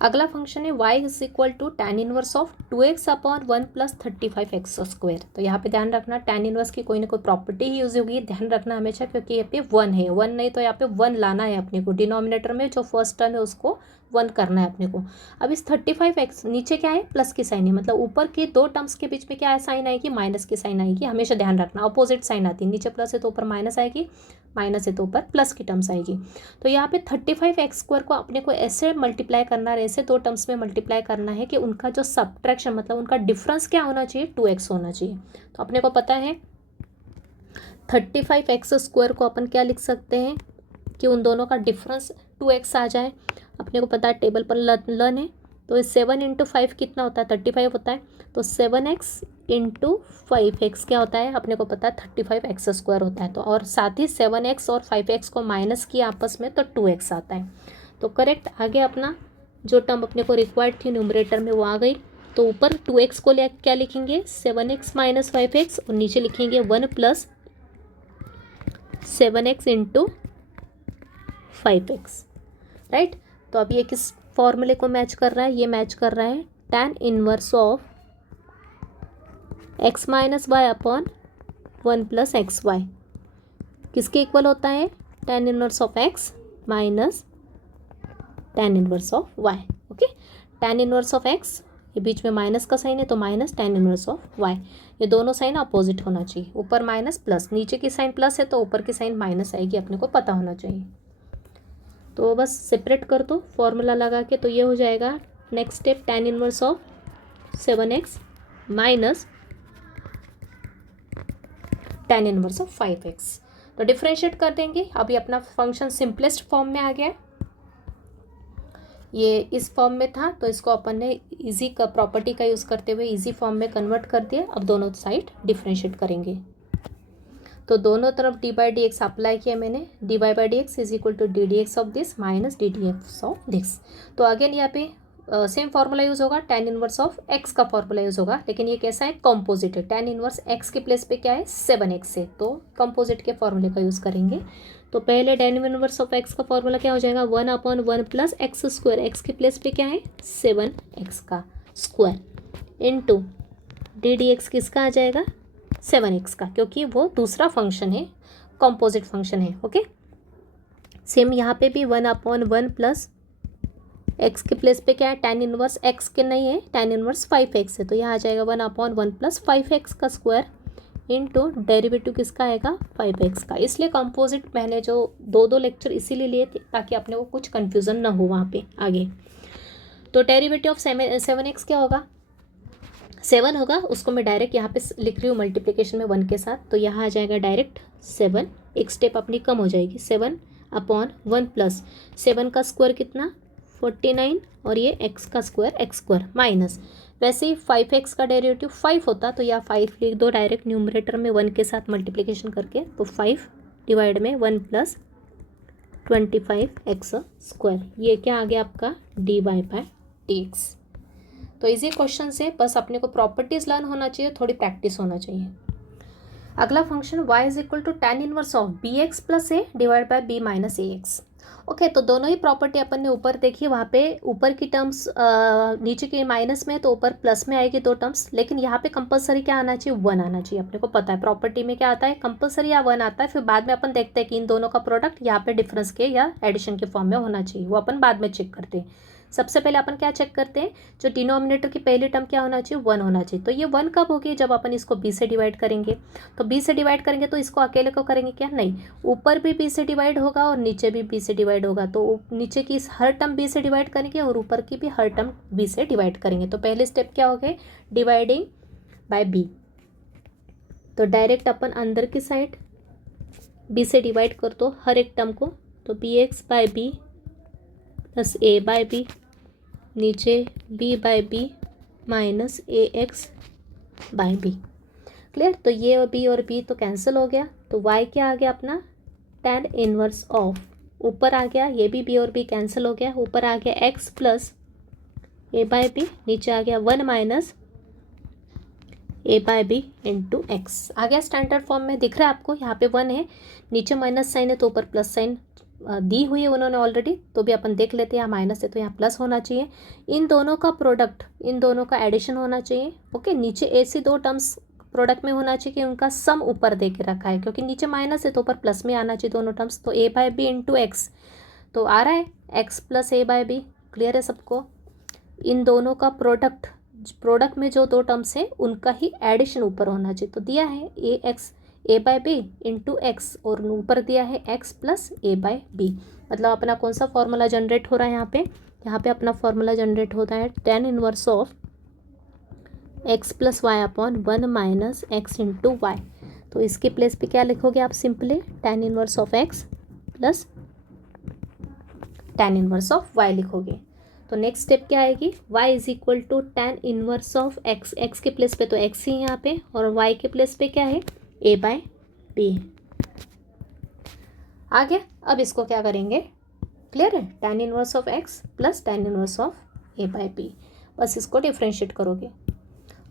अगला फंक्शन है y is equal to tan inverse of 2x upon 1 plus 35x square. तो यहाँ पे ध्यान रखना tan इनवर्स की कोई ना कोई प्रॉपर्टी ही यूज होगी, ध्यान रखना हमेशा, क्योंकि यहाँ पे 1 है, 1 नहीं तो यहाँ पे 1 लाना है अपने को, डिनोमिनेटर में जो फर्स्ट टर्म है उसको 1 करना है अपने को। अब इस 35x नीचे क्या है, प्लस की साइन है, मतलब ऊपर के दो टर्म्स के बीच में क्या है, साइन आएगी, माइनस की साइन आएगी, हमेशा ध्यान रखना, अपोजिट साइन आती है, नीचे प्लस है तो ऊपर माइनस आएगी, माइनस है तो ऊपर प्लस की टर्म्स आएगी। तो यहाँ पे 35x स्क्वायर को अपने को ऐसे मल्टीप्लाई करना है, ऐसे दो टर्म्स में मल्टीप्लाई करना है कि उनका जो सब्ट्रैक्शन मतलब उनका डिफरेंस क्या होना चाहिए, 2x होना चाहिए। तो अपने को पता है 35x स्क्वायर को अपन क्या लिख सकते हैं कि उन दोनों का डिफरेंस 2x आ जाए। अपने को पता है टेबल पर लर्न है, तो 7 इंटू 5 कितना होता है, 35 होता है, तो 7x इंटू 5x क्या होता है, अपने को पता है 35x स्क्वायर होता है। तो और साथ ही 7x और 5x को माइनस किया आपस में तो 2x आता है। तो करेक्ट आ गया अपना, जो टर्म अपने को रिक्वायर्ड थी न्यूमरेटर में वो आ गई। तो ऊपर 2x को ले क्या लिखेंगे, 7x माइनस 5x, और नीचे लिखेंगे 1 plus 7x into 5x, right. तो अब ये किस फॉर्मूले को मैच कर रहा है, ये मैच कर रहा है tan inverse of x minus y upon 1 plus x y, किसके इक्वल होता है, tan inverse of x minus tan inverse of y। Okay, tan inverse of x, ये बीच में माइनस का साइन है तो minus tan inverse of y, ये दोनों साइन अपोजिट होना चाहिए, ऊपर माइनस प्लस, नीचे की साइन प्लस है तो ऊपर की साइन माइनस आएगी, अपने को पता होना चाहिए। तो बस सेपरेट कर दो फॉर्मूला लगा के, तो ये हो जाएगा next step tan inverse of 7x minus tan inverse of 5x। तो डिफरेंशिएट कर देंगे, अभी अपना फंक्शन सिंपलेस्ट फॉर्म में आ गया, ये इस फॉर्म में था तो इसको अपन ने इजी का प्रॉपर्टी का यूज़ करते हुए इजी फॉर्म में कन्वर्ट कर दिया। अब दोनों साइड डिफरेंशिएट करेंगे, तो दोनों तरफ d by d x apply किया मैंने, d y by d x is equal to d d x of this minus d d x of this. तो अगेन यहाँ पे सेम फार्मूला यूज़ होगा, tan इनवर्स ऑफ x का formula use होगा, लेकिन ये कैसा है, कॉम्पोजिट है, tan इनवर्स x के प्लेस पे क्या है 7x है, तो कॉम्पोजिट के फार्मूले का यूज़ करेंगे। तो पहले tan इनवर्स ऑफ x का फार्मूला क्या हो जाएगा, 1/1 प्लस एक्स स्क्वायर, x के प्लेस पे क्या है 7x का square into D d x किसका आ जाएगा 7x का, क्योंकि वो दूसरा फंक्शन है, कॉम्पोजिट फंक्शन है। ओके, सेम यहाँ पे भी 1/1 प्लस एक्स के प्लेस पे क्या है, tan इनवर्स x के नहीं है, tan इनवर्स 5x है, तो यहाँ आ जाएगा 1/1 प्लस 5x का स्क्वायर इंटू डेरिवेटिव किसका आएगा 5x का। इसलिए कंपोजिट मैंने जो दो लेक्चर इसीलिए लिए थे ताकि अपने को कुछ कन्फ्यूज़न ना हो वहाँ पे आगे। तो डेरिवेटिव ऑफ 7x क्या होगा, 7 होगा, उसको मैं डायरेक्ट यहाँ पे लिख रही हूँ मल्टीप्लिकेशन में 1 के साथ, तो यहाँ आ जाएगा डायरेक्ट 7, एक स्टेप अपनी कम हो जाएगी, 7/1 प्लस 7 का स्क्वायर कितना 49, और ये x का स्क्वायर x स्क्वायर माइनस, वैसे ही 5x का डेरिवेटिव 5 होता तो यहाँ 5 लिख दो डायरेक्ट न्यूमरेटर में 1 के साथ मल्टीप्लिकेशन करके, तो 5 डिवाइड में 1 प्लस 25x स्क्वायर, ये क्या आ गया आपका dy बाई dx। तो इजी क्वेश्चन से बस अपने को प्रॉपर्टीज लर्न होना चाहिए, थोड़ी प्रैक्टिस होना चाहिए। अगला function y is equal to tan inverse of bx plus a divide by b minus ax। Okay, तो दोनों ही प्रॉपर्टी अपन ने ऊपर देखी, वहाँ पे ऊपर की टर्म्स नीचे की माइनस में तो ऊपर प्लस में आएगी दो टर्म्स, लेकिन यहाँ पे कंपलसरी क्या आना चाहिए 1 आना चाहिए, अपने को पता है प्रॉपर्टी में क्या आता है कंपलसरी या 1 आता है, फिर बाद में अपन देखते हैं कि इन दोनों का प्रोडक्ट यहाँ पे डिफरेंस के या एडिशन के फॉर्म में होना चाहिए, वो अपन बाद में चेक करते हैं। सबसे पहले अपन क्या चेक करते हैं, जो डिनोमिनेटर की पहली टर्म क्या होना चाहिए 1 होना चाहिए। तो ये 1 कब होगी, जब अपन इसको b से डिवाइड करेंगे, तो b से डिवाइड करेंगे तो इसको अकेले को करेंगे क्या, नहीं, ऊपर भी b से डिवाइड होगा और नीचे भी b से डिवाइड होगा, तो नीचे की हर टर्म b से डिवाइड करेंगे और ऊपर की भी हर टर्म b से डिवाइड करेंगे। तो पहले स्टेप क्या हो गए, डिवाइडिंग बाय b, तो डायरेक्ट अपन अंदर की साइड b से डिवाइड कर दो हर एक टर्म को, तो bx by b plus a by b, नीचे b by b minus ax by b। Clear. तो ये और बी तो कैंसिल हो गया, तो y क्या आ गया अपना tan इनवर्स ऑफ, ऊपर आ गया ये भी बी और बी कैंसिल हो गया, ऊपर आ गया x प्लस ए बाय बी, नीचे आ गया 1 माइनस ए बाय बी इंटू एक्स, आ गया स्टैंडर्ड फॉर्म में। दिख रहा है आपको, यहाँ पे 1 है, नीचे माइनस साइन है तो ऊपर प्लस साइन दी हुई है उन्होंने ऑलरेडी, तो भी अपन देख लेते हैं, यहाँ माइनस है तो यहाँ प्लस होना चाहिए। इन दोनों का प्रोडक्ट, इन दोनों का एडिशन होना चाहिए। ओके, नीचे ऐसी दो टर्म्स प्रोडक्ट में होना चाहिए कि उनका सम ऊपर दे के रखा है, क्योंकि नीचे माइनस है तो ऊपर प्लस में आना चाहिए दोनों टर्म्स। तो ए बाय बी इंटू एक्स, तो आ रहा है एक्स प्लस ए बाय बी, क्लियर है सबको। इन दोनों का प्रोडक्ट, प्रोडक्ट में जो दो टर्म्स हैं उनका ही एडिशन ऊपर होना चाहिए, तो दिया है ए एक्स ए बाय बी इंटू एक्स, और ऊपर दिया है एक्स प्लस ए बाय बी। मतलब अपना कौन सा फॉर्मूला जनरेट हो रहा है यहाँ पे अपना फॉर्मूला जनरेट होता है tan inverse of x plus y upon 1 minus x into y. तो इसके प्लेस पे क्या लिखोगे आप, simply tan inverse of x plus tan inverse of y लिखोगे। तो नेक्स्ट स्टेप क्या आएगी, y is equal to tan inverse of x, x के प्लेस पे तो x ही यहाँ पे, और y के प्लेस पे क्या है a बाय बी आ गया। अब इसको क्या करेंगे, क्लियर है, tan inverse of x plus tan inverse of a by b, बस इसको डिफ्रेंशिएट करोगे।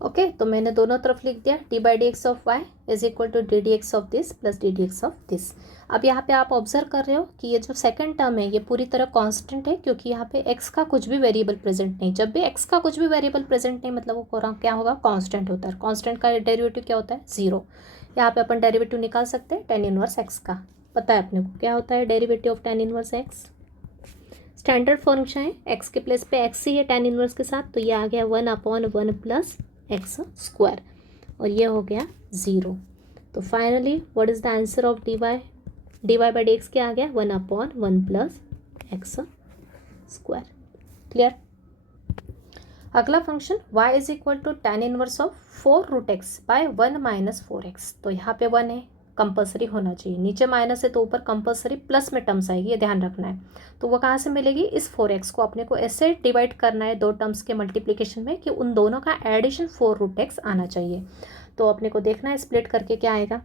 ओके, तो मैंने दोनों तरफ लिख दिया, d by d x of y is equal to d d x of this plus d d x of this. अब यहाँ पे आप ऑब्जर्व कर रहे हो कि ये जो सेकंड टर्म है ये पूरी तरह कांस्टेंट है, क्योंकि यहाँ पे x का कुछ भी वेरिएबल प्रेजेंट नहीं। जब भी x का कुछ भी वेरिएबल प्रेजेंट नहीं मतलब वो क्या होगा, कांस्टेंट होता है। कांस्टेंट का डेरिवेटिव क्या होता है, जीरो। यहाँ पे अपन डेरिवेटिव निकाल सकते हैं tan इनवर्स x का, पता है अपने को क्या होता है derivative of tan inverse x, standard function है, x के प्लेस पे x ही है tan इनवर्स के साथ, तो ये आ गया 1 अपॉन 1 प्लस एक्स स्क्वायर, और ये हो गया ज़ीरो। तो finally what is the answer of d y by d x क्या आ गया, 1 upon 1 plus x square, clear. अगला function y is equal to tan inverse of 4 root x by 1 minus 4x। तो यहाँ पे 1 है, कंपलसरी होना चाहिए, नीचे माइनस है तो ऊपर कंपलसरी प्लस में टर्म्स आएगी, ये ध्यान रखना है। तो वो कहाँ से मिलेगी, इस 4x को अपने को ऐसे डिवाइड करना है दो टर्म्स के मल्टीप्लिकेशन में कि उन दोनों का एडिशन 4 रूट एक्स आना चाहिए। तो अपने को देखना है स्प्लिट करके क्या आएगा।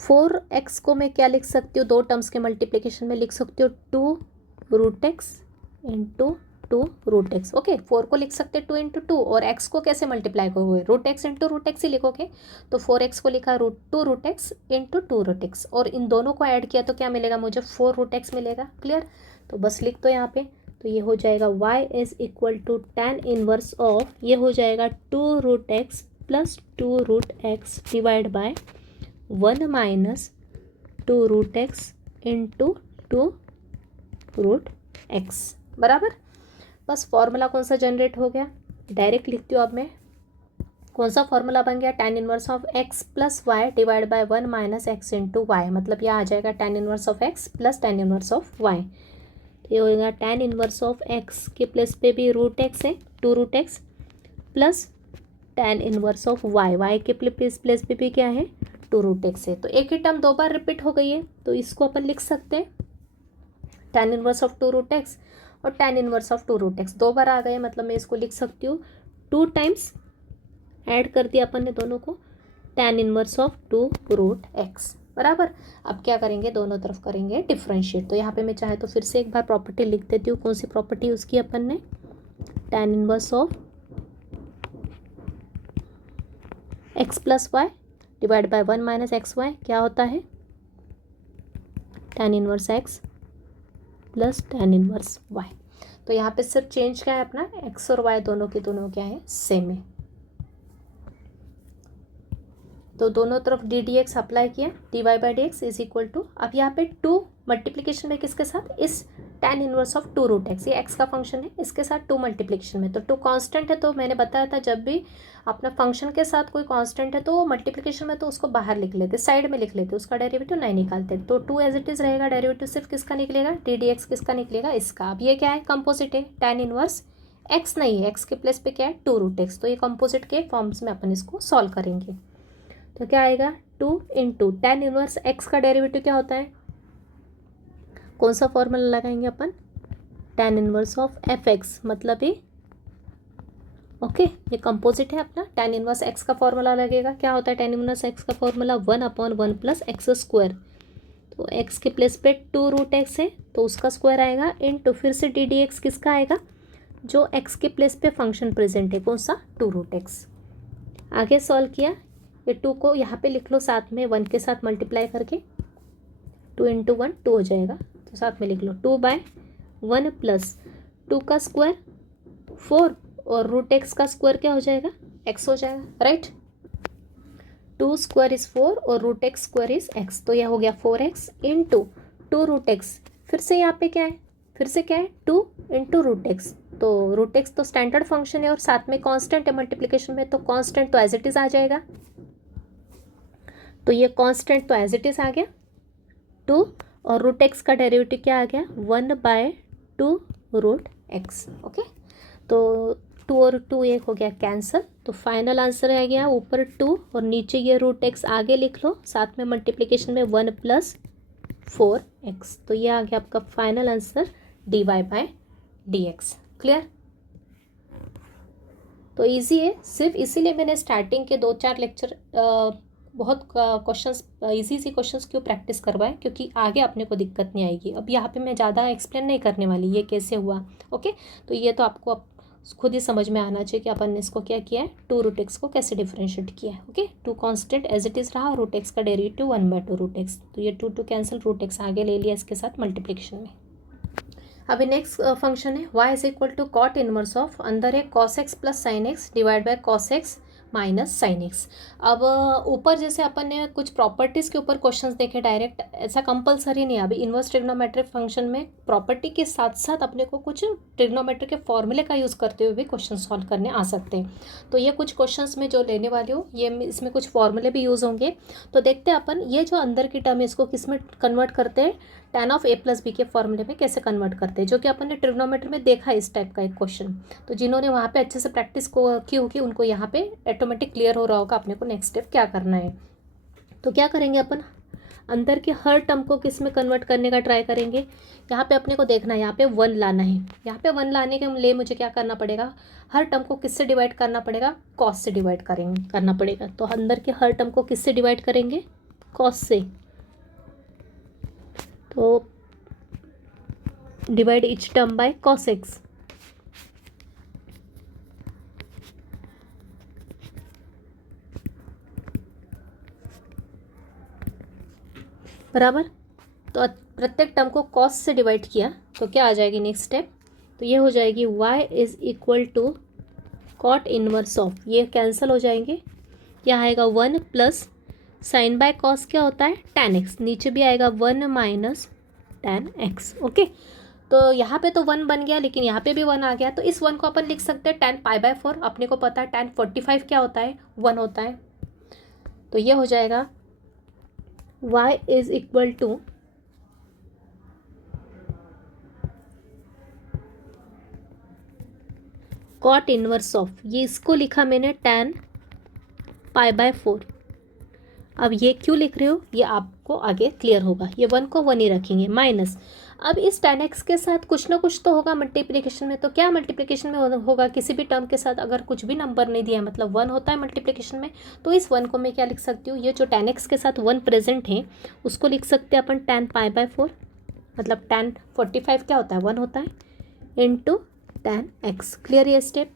4x को मैं क्या लिख सकती हूँ, दो टर्म्स के मल्टीप्लिकेशन में लिख सकती हूँ 2 root x into 2 root x. Okay, 4 को लिख सकते हैं 2 इंटू 2, और x को कैसे मल्टीप्लाई करोगे, root x into root x ही लिखोगे। तो 4x को लिखा 2 root x into 2 root x, और इन दोनों को ऐड किया तो क्या मिलेगा मुझे, 4 रूट एक्स मिलेगा, क्लियर। तो बस लिख दो यहाँ पे, तो ये हो जाएगा y is equal to tan inverse of, ये हो जाएगा 2 root x plus 2 root x divide by 1 minus 2 root x into 2 root x, बराबर। बस फॉर्मूला कौन सा जनरेट हो गया, डायरेक्ट लिखती हूँ अब मैं, कौन सा फॉर्मूला बन गया, tan inverse of x plus y divide by 1 minus x into y, मतलब यह आ जाएगा tan inverse of x plus tan inverse of y। ये होगा tan इनवर्स ऑफ x के प्लेस पे भी रूट एक्स है 2 root x plus tan inverse of y के प्लेस पे भी क्या है 2 रूट एक्स है। तो एक ही टर्म दो बार रिपीट हो गई है, तो इसको अपन लिख सकते हैं tan inverse of 2 root x और tan inverse of 2 root x, दो बार आ गए, मतलब मैं इसको लिख सकती हूँ 2 टाइम्स ऐड कर दिया अपन ने दोनों को, tan inverse of 2 root x, बराबर। अब क्या करेंगे, दोनों तरफ करेंगे डिफरेंशिएट। तो यहाँ पे मैं चाहे तो फिर से एक बार प्रॉपर्टी लिख देती हूँ, कौन सी प्रॉपर्टी उसकी अपन ने, tan inverse of x plus y divide by 1 minus x y क्या होता है, tan inverse x plus tan inverse y। तो यहाँ पे सिर्फ चेंज क्या है अपना, x और y दोनों के दोनों क्या है, सेम है। तो दोनों तरफ डी डी एक्स अप्लाई किया, d y by d x is equal to, अब यहाँ पे 2 मल्टीप्लिकेशन में किसके साथ, इस tan inverse of 2 root x, ये x का फंक्शन है, इसके साथ 2 मल्टीप्लिकेशन में, तो 2 कांस्टेंट है। तो मैंने बताया था जब भी अपना फंक्शन के साथ कोई कांस्टेंट है तो मल्टीप्लिकेशन में तो उसको बाहर लिख लेते, साइड में लिख लेते, उसका डेरिवेटिव नहीं निकालते। तो 2 एज इट इज़ रहेगा, डेरिवेटिव सिर्फ किसका निकलेगा, डी डी एक्स किसका निकलेगा, इसका। अब ये क्या है, कंपोजिट है, tan इनवर्स x नहीं है, x के प्लेस पे क्या है 2 रूट एक्स, तो ये कंपोजिट के फॉर्म्स में अपन इसको सॉल्व करेंगे। तो क्या आएगा 2 इंटू tan इनवर्स x का डेरिवेटिव क्या होता है, कौन सा फॉर्मूला लगाएंगे अपन, tan inverse of F x, मतलब ये ओके, ये कंपोजिट है अपना। tan इनवर्स x का फॉर्मूला लगेगा। क्या होता है tan इनवर्स x का फॉर्मूला? 1/1 plus x square. तो x के प्लेस पे 2√x है तो उसका स्क्वायर आएगा, इनटू फिर से ddx किसका आएगा? जो x के प्लेस पे फंक्शन प्रेजेंट है, कौन सा? 2√x। आगे सॉल्व किया, ये 2 को यहाँ पे लिख लो साथ में 1 के साथ मल्टीप्लाई करके। 2 × 1 2 हो जाएगा, तो साथ में लिख लो 2/1 प्लस 2 का स्क्वायर 4 और √x का स्क्वायर क्या हो जाएगा? x हो जाएगा, राइट। 2 स्क्वायर इज़ 4 और √x स्क्वायर इज़ x, तो यह हो गया 4x इंटू 2√x। फिर से यहाँ पे क्या है? फिर से क्या है? 2 × √x। तो √x तो स्टैंडर्ड फंक्शन है और साथ में कांस्टेंट है मल्टीप्लिकेशन में, तो कांस्टेंट तो एज इट इज़ आ जाएगा। तो ये कांस्टेंट तो एज इट इज़ आ गया 2, और √x का डेरिवेटिव क्या आ गया? 1/2√x। ओके, तो 2 और 2 एक हो गया कैंसिल, तो फाइनल आंसर आ गया ऊपर 2 और नीचे ये √x आगे लिख लो, साथ में मल्टीप्लिकेशन में 1 + 4x। तो ये आ गया आपका फाइनल आंसर dy/dx। क्लियर? तो इजी है, सिर्फ इसीलिए मैंने स्टार्टिंग के 2-4 लेक्चर बहुत क्वेश्चंस, इजी सी क्वेश्चंस क्यों प्रैक्टिस करवाएं, क्योंकि आगे अपने को दिक्कत नहीं आएगी। अब यहाँ पे मैं ज़्यादा एक्सप्लेन नहीं करने वाली ये कैसे हुआ। ओके, तो ये तो आपको खुद ही समझ में आना चाहिए कि अपन ने इसको क्या किया है, 2√x को कैसे डिफरेंशिएट किया है। Okay, 2 constant as it is रहा और √x का डेरिवेटिव 1/2√x। तो ये 2 कैंसिल, √x आगे ले लिया इसके साथ मल्टीप्लिकेशन में। अभी नेक्स्ट फंक्शन है y = cot इनवर्स ऑफ अंदर है cos x + sin x divide by cos x - sin x। अब ऊपर जैसे अपन ने कुछ प्रॉपर्टीज़ के ऊपर क्वेश्चंस देखे डायरेक्ट, ऐसा कंपलसरी नहीं है। अभी इन्वर्स ट्रिग्नोमेट्रिक फंक्शन में प्रॉपर्टी के साथ साथ अपने को कुछ ट्रिग्नोमेट्रिक के फॉर्मूले का यूज़ करते हुए भी क्वेश्चन सॉल्व करने आ सकते हैं। तो ये कुछ क्वेश्चंस में जो लेने वाले हो, ये इसमें कुछ फॉर्मूले भी यूज़ होंगे। तो देखते हैं अपन ये जो अंदर की टर्म है इसको किस में कन्वर्ट करते हैं, tan ऑफ a + b के फॉर्मूले में कैसे कन्वर्ट करते हैं, जो कि अपन ने ट्रिग्नोमेट्री में देखा है इस टाइप का एक क्वेश्चन। तो जिन्होंने वहाँ पे अच्छे से प्रैक्टिस की होगी उनको यहाँ पे ऑटोमेटिक क्लियर हो रहा होगा अपने को नेक्स्ट स्टेप क्या करना है। तो क्या करेंगे अपन, अंदर के हर टर्म को किस में कन्वर्ट करने का ट्राई करेंगे। यहाँ पे अपने को देखना है, यहाँ पे 1 लाना है। यहाँ पे 1 लाने के लिए मुझे क्या करना पड़ेगा, हर टर्म को किससे डिवाइड करना पड़ेगा? कॉस से डिवाइड करना पड़ेगा। तो अंदर के हर टर्म को किससे डिवाइड करेंगे? कॉस से। तो divide each term by cos x। बराबर, तो प्रत्येक टर्म को cos से डिवाइड किया तो क्या आ जाएगी नेक्स्ट स्टेप? तो ये हो जाएगी y = cot इनवर्स ऑफ, ये कैंसिल हो जाएंगे। क्या आएगा? 1 + sin बाय cos क्या होता है? tan x। नीचे भी आएगा 1 - tan x। ओके, तो यहाँ पे तो 1 बन गया, लेकिन यहाँ पे भी 1 आ गया। तो इस 1 को अपन लिख सकते हैं tan π/4। अपने को पता है tan 45 क्या होता है? 1 होता है। तो ये हो जाएगा y = cot इनवर्स ऑफ, ये इसको लिखा मैंने tan π/4। अब ये क्यों लिख रहे हो ये आपको आगे क्लियर होगा। ये 1 को 1 ही रखेंगे माइनस। अब इस tan x के साथ कुछ ना कुछ तो होगा मल्टीप्लिकेशन में। तो क्या मल्टीप्लिकेशन में होगा? किसी भी टर्म के साथ अगर कुछ भी नंबर नहीं दिया मतलब 1 होता है मल्टीप्लिकेशन में, तो इस 1 को मैं क्या लिख सकती हूँ, ये जो tan x के साथ 1 प्रेजेंट है उसको लिख सकते हैं अपन tan π/4। मतलब tan 45 क्या होता है? 1 होता है, इंटू tan x। क्लियर ये स्टेप?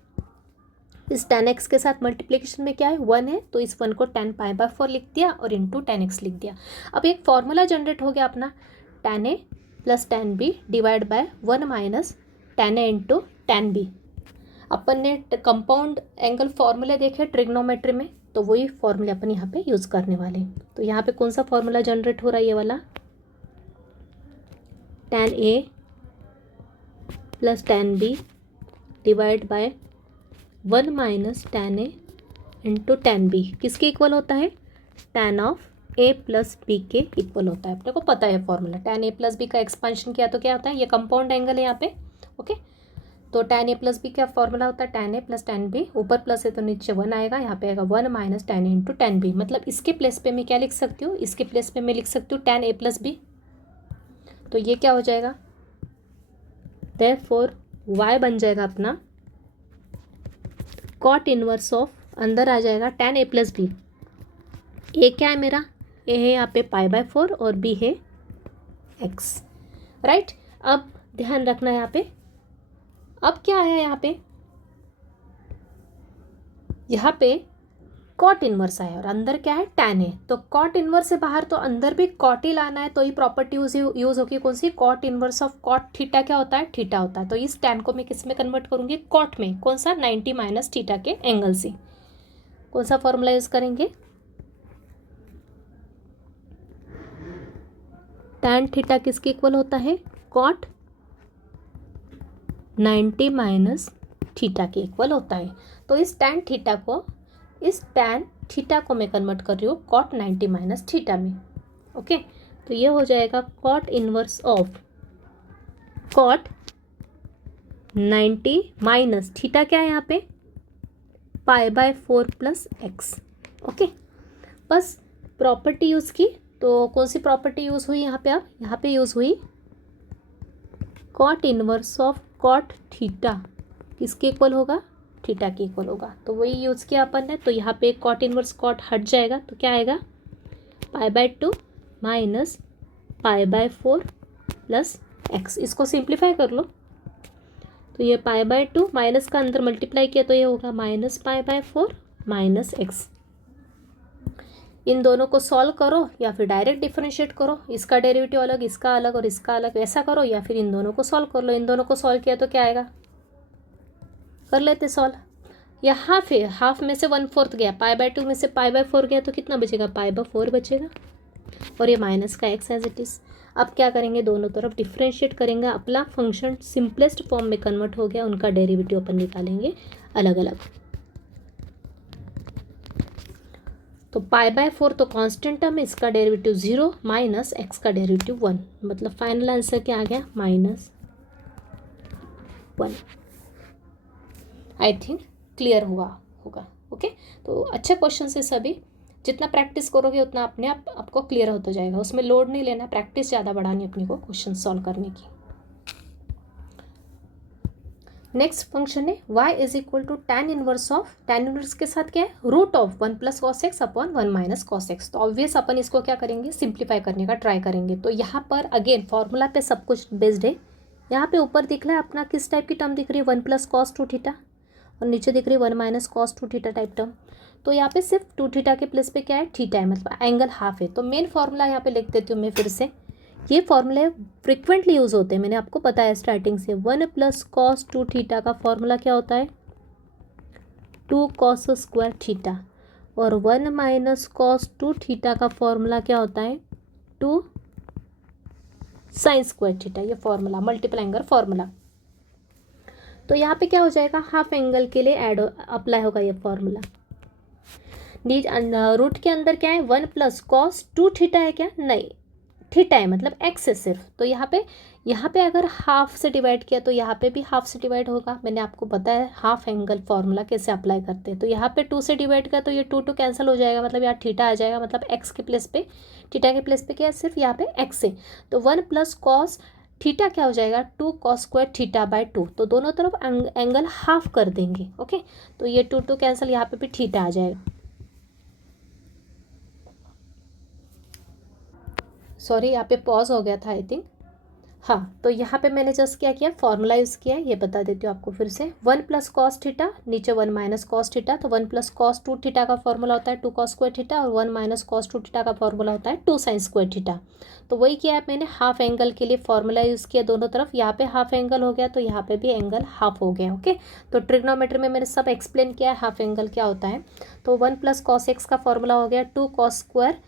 इस tan x के साथ मल्टीप्लिकेशन में क्या है? 1 है, तो इस 1 को tan π/4 लिख दिया और इंटू tan x लिख दिया। अब एक फॉर्मूला जनरेट हो गया अपना, tan a + tan b divide by 1 - tan a into tan b। अपन ने कंपाउंड एंगल फॉर्मूले देखे ट्रिग्नोमेट्री में, तो वही फॉर्मूले अपन यहाँ पे यूज़ करने वाले हैं। तो यहाँ पे कौन सा फॉर्मूला जनरेट हो रहा है? ये वाला, tan a + tan b divide by 1 - tan a into tan b किसके इक्वल होता है? tan ऑफ a + b के इक्वल होता है। अपने को पता है फॉर्मूला, tan a + b का एक्सपेंशन किया तो क्या होता है? ये कंपाउंड एंगल है यहाँ पे। ओके, तो tan a + b का फॉर्मूला होता है tan a + tan b, ऊपर प्लस है तो नीचे 1 आएगा, यहाँ पे आएगा 1 - tan a into tan b। मतलब इसके प्लेस पे मैं क्या लिख सकती हूँ? इसके प्लेस पे मैं लिख सकती हूँ tan a + b। तो ये क्या हो जाएगा? देयरफॉर y बन जाएगा अपना कॉट इनवर्स ऑफ, अंदर आ जाएगा tan a plus B. A क्या है मेरा, ए है यहाँ पे π/4 और बी है x, राइट। अब ध्यान रखना यहाँ पे, अब क्या आया यहाँ पे कॉट इनवर्स आया और अंदर क्या है, tan है। तो कॉट इनवर्स से बाहर तो अंदर भी कॉट ही लाना है, तो ये प्रॉपर्टी यूज होगी कौन सी, cot inverse of cot theta क्या होता है, थीटा होता है। तो इस tan को मैं किस में कन्वर्ट करूंगी, कॉट में, कौन सा, 90 माइनस थीटा के एंगल से। कौन सा फॉर्मूला यूज करेंगे, tan थीटा किसके इक्वल होता है, कॉट 90 माइनस थीटा के इक्वल होता है। तो इस tan थीटा को मैं कन्वर्ट कर रही हूँ कॉट 90 माइनस थीटा में। ओके, तो ये हो जाएगा cot inverse of cot 90 minus theta, क्या है यहाँ पे, π/4 प्लस एक्स। ओके, बस प्रॉपर्टी यूज़ की। तो कौन सी प्रॉपर्टी यूज़ हुई यहाँ पे, अब यहाँ पे यूज़ हुई cot inverse of cot theta किसके इक्वल होगा, थीटा के इक्वल होगा। तो वही यूज़ किया अपन ने। तो यहाँ पे कॉट इनवर्स कॉट हट जाएगा, तो क्या आएगा, π/2 माइनस π/4 प्लस एक्स। इसको सिंप्लीफाई कर लो, तो ये π/2 माइनस का अंदर मल्टीप्लाई किया तो ये होगा माइनस π/4 माइनस एक्स। इन दोनों को सॉल्व करो या फिर डायरेक्ट डिफरेंशिएट करो, इसका डेरिवेटिव अलग, इसका अलग और इसका अलग, ऐसा करो, या फिर इन दोनों को सॉल्व कर लो। इन दोनों को सॉल्व किया तो क्या आएगा, कर लेते सॉल्व। यहाँ फिर हाफ में से 1/4 गया, π/2 में से π/4 गया, तो कितना बचेगा, π/4 बचेगा, और ये माइनस का एक्स एज इट इज़। अब क्या करेंगे, दोनों तरफ डिफरेंशिएट करेंगे, अपना फंक्शन सिंपलेस्ट फॉर्म में कन्वर्ट हो गया, उनका डेरिवेटिव अपन निकालेंगे अलग अलग। तो π/4 तो कांस्टेंट टर्म है, इसका डेरिवेटिव 0 माइनस एक्स का डेरिवेटिव 1, मतलब फाइनल आंसर क्या आ गया, -1। आई थिंक क्लियर हुआ होगा। ओके, तो अच्छे क्वेश्चन से सभी, जितना प्रैक्टिस करोगे उतना अपने आप आपको क्लियर होता जाएगा, उसमें लोड नहीं लेना, प्रैक्टिस ज़्यादा बढ़ानी अपनी को क्वेश्चन सॉल्व करने की। नेक्स्ट फंक्शन है y is equal to tan inverse of, tan inverse के साथ क्या है, root of 1 plus cos x upon 1 minus cos x. तो ऑब्वियस अपन इसको क्या करेंगे, सिंप्लीफाई करने का ट्राई करेंगे। तो यहाँ पर अगेन फॉर्मूला पे सब कुछ बेस्ड है। यहाँ पे ऊपर दिख रहा है अपना किस टाइप की टर्म दिख रही है, 1 प्लस कॉस 2 थीटा, और नीचे दिख रही है 1 minus cos 2 theta type term. तो यहाँ पे सिर्फ 2 थीटा के प्लेस पे क्या है, थीटा है, मतलब एंगल हाफ है। तो मेन फॉर्मूला यहाँ पे लिख देती हूँ मैं फिर से, ये फॉर्मूले फ्रिक्वेंटली यूज़ होते हैं, मैंने आपको बताया स्टार्टिंग से। 1 प्लस कॉस 2 थीटा का फॉर्मूला क्या होता है, 2 कॉस स्क्वायर थीटा, और 1 माइनस कॉस 2 थीटा का फॉर्मूला क्या होता है, 2 साइन स्क्वायर थीटा। ये फॉर्मूला मल्टीपल एंगल फॉर्मूला। तो यहाँ पे क्या हो जाएगा, हाफ एंगल के लिए ऐड अप्लाई होगा ये फॉर्मूला। रूट के अंदर क्या है, 1 प्लस कॉस 2 थीटा है क्या, नहीं, थीटा है, मतलब एक्स है सिर्फ। तो यहाँ पे अगर हाफ से डिवाइड किया तो यहाँ पे भी हाफ से डिवाइड होगा। मैंने आपको बताया हाफ एंगल फॉर्मूला कैसे अप्लाई करते हैं। तो यहाँ पे 2 से डिवाइड किया तो ये 2 कैंसिल हो जाएगा, मतलब यहाँ थीटा आ जाएगा, मतलब एक्स के प्लेस पे, थीटा के प्लेस पे क्या है, सिर्फ यहाँ पे एक्स है। तो 1 प्लस कॉस थीटा क्या हो जाएगा, 2 कॉस स्क्वायर थीटा बाय 2। तो दोनों तरफ एंगल हाफ कर देंगे। ओके, तो ये 2 कैंसिल, यहाँ पे भी थीटा आ जाएगा। सॉरी, यहाँ पे पॉज हो गया था आई थिंक। हाँ, तो यहाँ पे मैंने जस्ट क्या किया, फॉर्मूला यूज़ किया है, ये बता देती हूँ आपको फिर से। 1 प्लस कॉस थीटा, नीचे 1 माइनस कॉस थीटा। तो 1 प्लस कॉस 2 थीटा का फॉर्मूला होता है 2 कॉस स्क्वायर थीटा, और 1 माइनस कॉस 2 थीटा का फॉर्मूला होता है 2 साइन स्क्वायर थीटा। तो वही किया है मैंने, हाफ एंगल के लिए फॉर्मूला यूज़ किया दोनों तरफ। यहाँ पे हाफ एंगल हो गया तो यहाँ पे भी एंगल हाफ हो गया। ओके, तो ट्रिग्नोमेट्री में मैंने सब एक्सप्लेन किया है हाफ एंगल क्या होता है। तो 1 प्लस कॉस एक्स का फॉर्मूला हो गया 2 cos square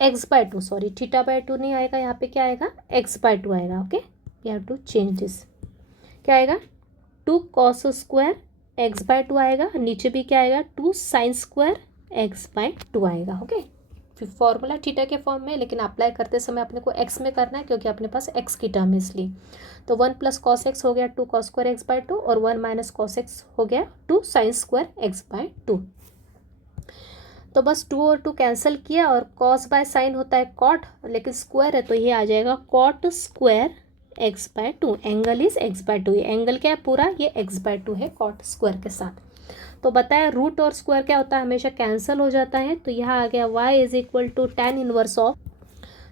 x/2, sorry theta by 2 नहीं आएगा, यहाँ पे क्या आएगा, x/2 आएगा। Okay, you have to change this. क्या आएगा, 2 कॉस स्क्वायर x/2 आएगा, नीचे भी क्या आएगा, 2 साइन स्क्वायर x/2 आएगा। ओके, फिर फॉर्मूला थीटा के फॉर्म में, लेकिन अप्लाई करते समय अपने को x में करना है क्योंकि अपने पास x की टर्म है इसलिए। तो 1 प्लस कॉस एक्स हो गया 2 कॉस स्क्वायर x/2, और 1 माइनस कॉस एक्स हो गया 2 साइन स्क्वायर x/2। तो बस 2 और 2 कैंसिल किया, और कॉस बाय साइन होता है कॉट, लेकिन स्क्वायर है तो ये आ जाएगा cot square x/2। Angle is x/2, ये एंगल क्या है पूरा, ये x/2 है कॉट स्क्वायर के साथ। तो बताया रूट और स्क्वायर क्या होता है, हमेशा कैंसिल हो जाता है। तो यहाँ आ गया y is equal to tan inverse of,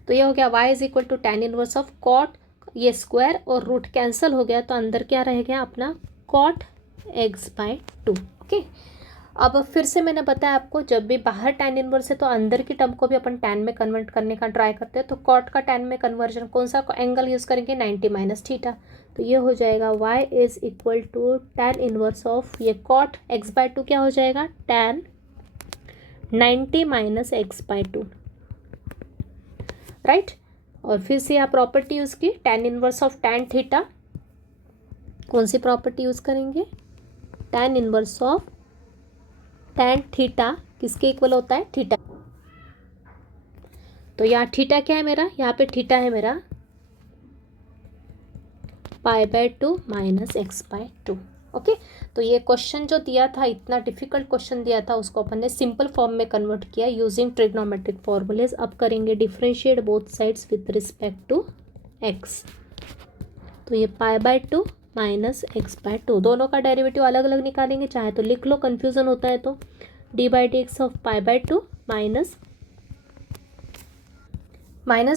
तो ये हो गया y is equal to tan inverse of cot, ये स्क्वायर और रूट कैंसिल हो गया, तो अंदर क्या रह गया अपना कॉट x/2। ओके, अब फिर से मैंने बताया आपको, जब भी बाहर tan इनवर्स है तो अंदर की टर्म को भी अपन tan में कन्वर्ट करने का ट्राई करते हैं। तो कॉट का tan में कन्वर्जन कौन सा एंगल यूज़ करेंगे, 90 माइनस थीटा। तो ये हो जाएगा y is equal to tan inverse of, ये कॉट x/2 क्या हो जाएगा, tan 90 माइनस x/2, राइट। और फिर से यहाँ प्रॉपर्टी यूज़ की tan inverse of tan theta, कौन सी प्रॉपर्टी यूज़ करेंगे, tan inverse of tan theta किसके इक्वल होता है, थीटा। तो यहाँ थीटा क्या है मेरा, यहाँ पे थीटा है मेरा π/2 माइनस x/2। ओके, तो ये क्वेश्चन जो दिया था, इतना डिफिकल्ट क्वेश्चन दिया था, उसको अपन ने सिंपल फॉर्म में कन्वर्ट किया यूजिंग ट्रिग्नोमेट्रिक फॉर्मूलेज। अब करेंगे differentiate both sides with respect to x। तो ये π/2 माइनस x/2, दोनों का डेरिवेटिव अलग अलग निकालेंगे, चाहे तो लिख लो, कन्फ्यूज़न होता है तो d/dx of π/2 minus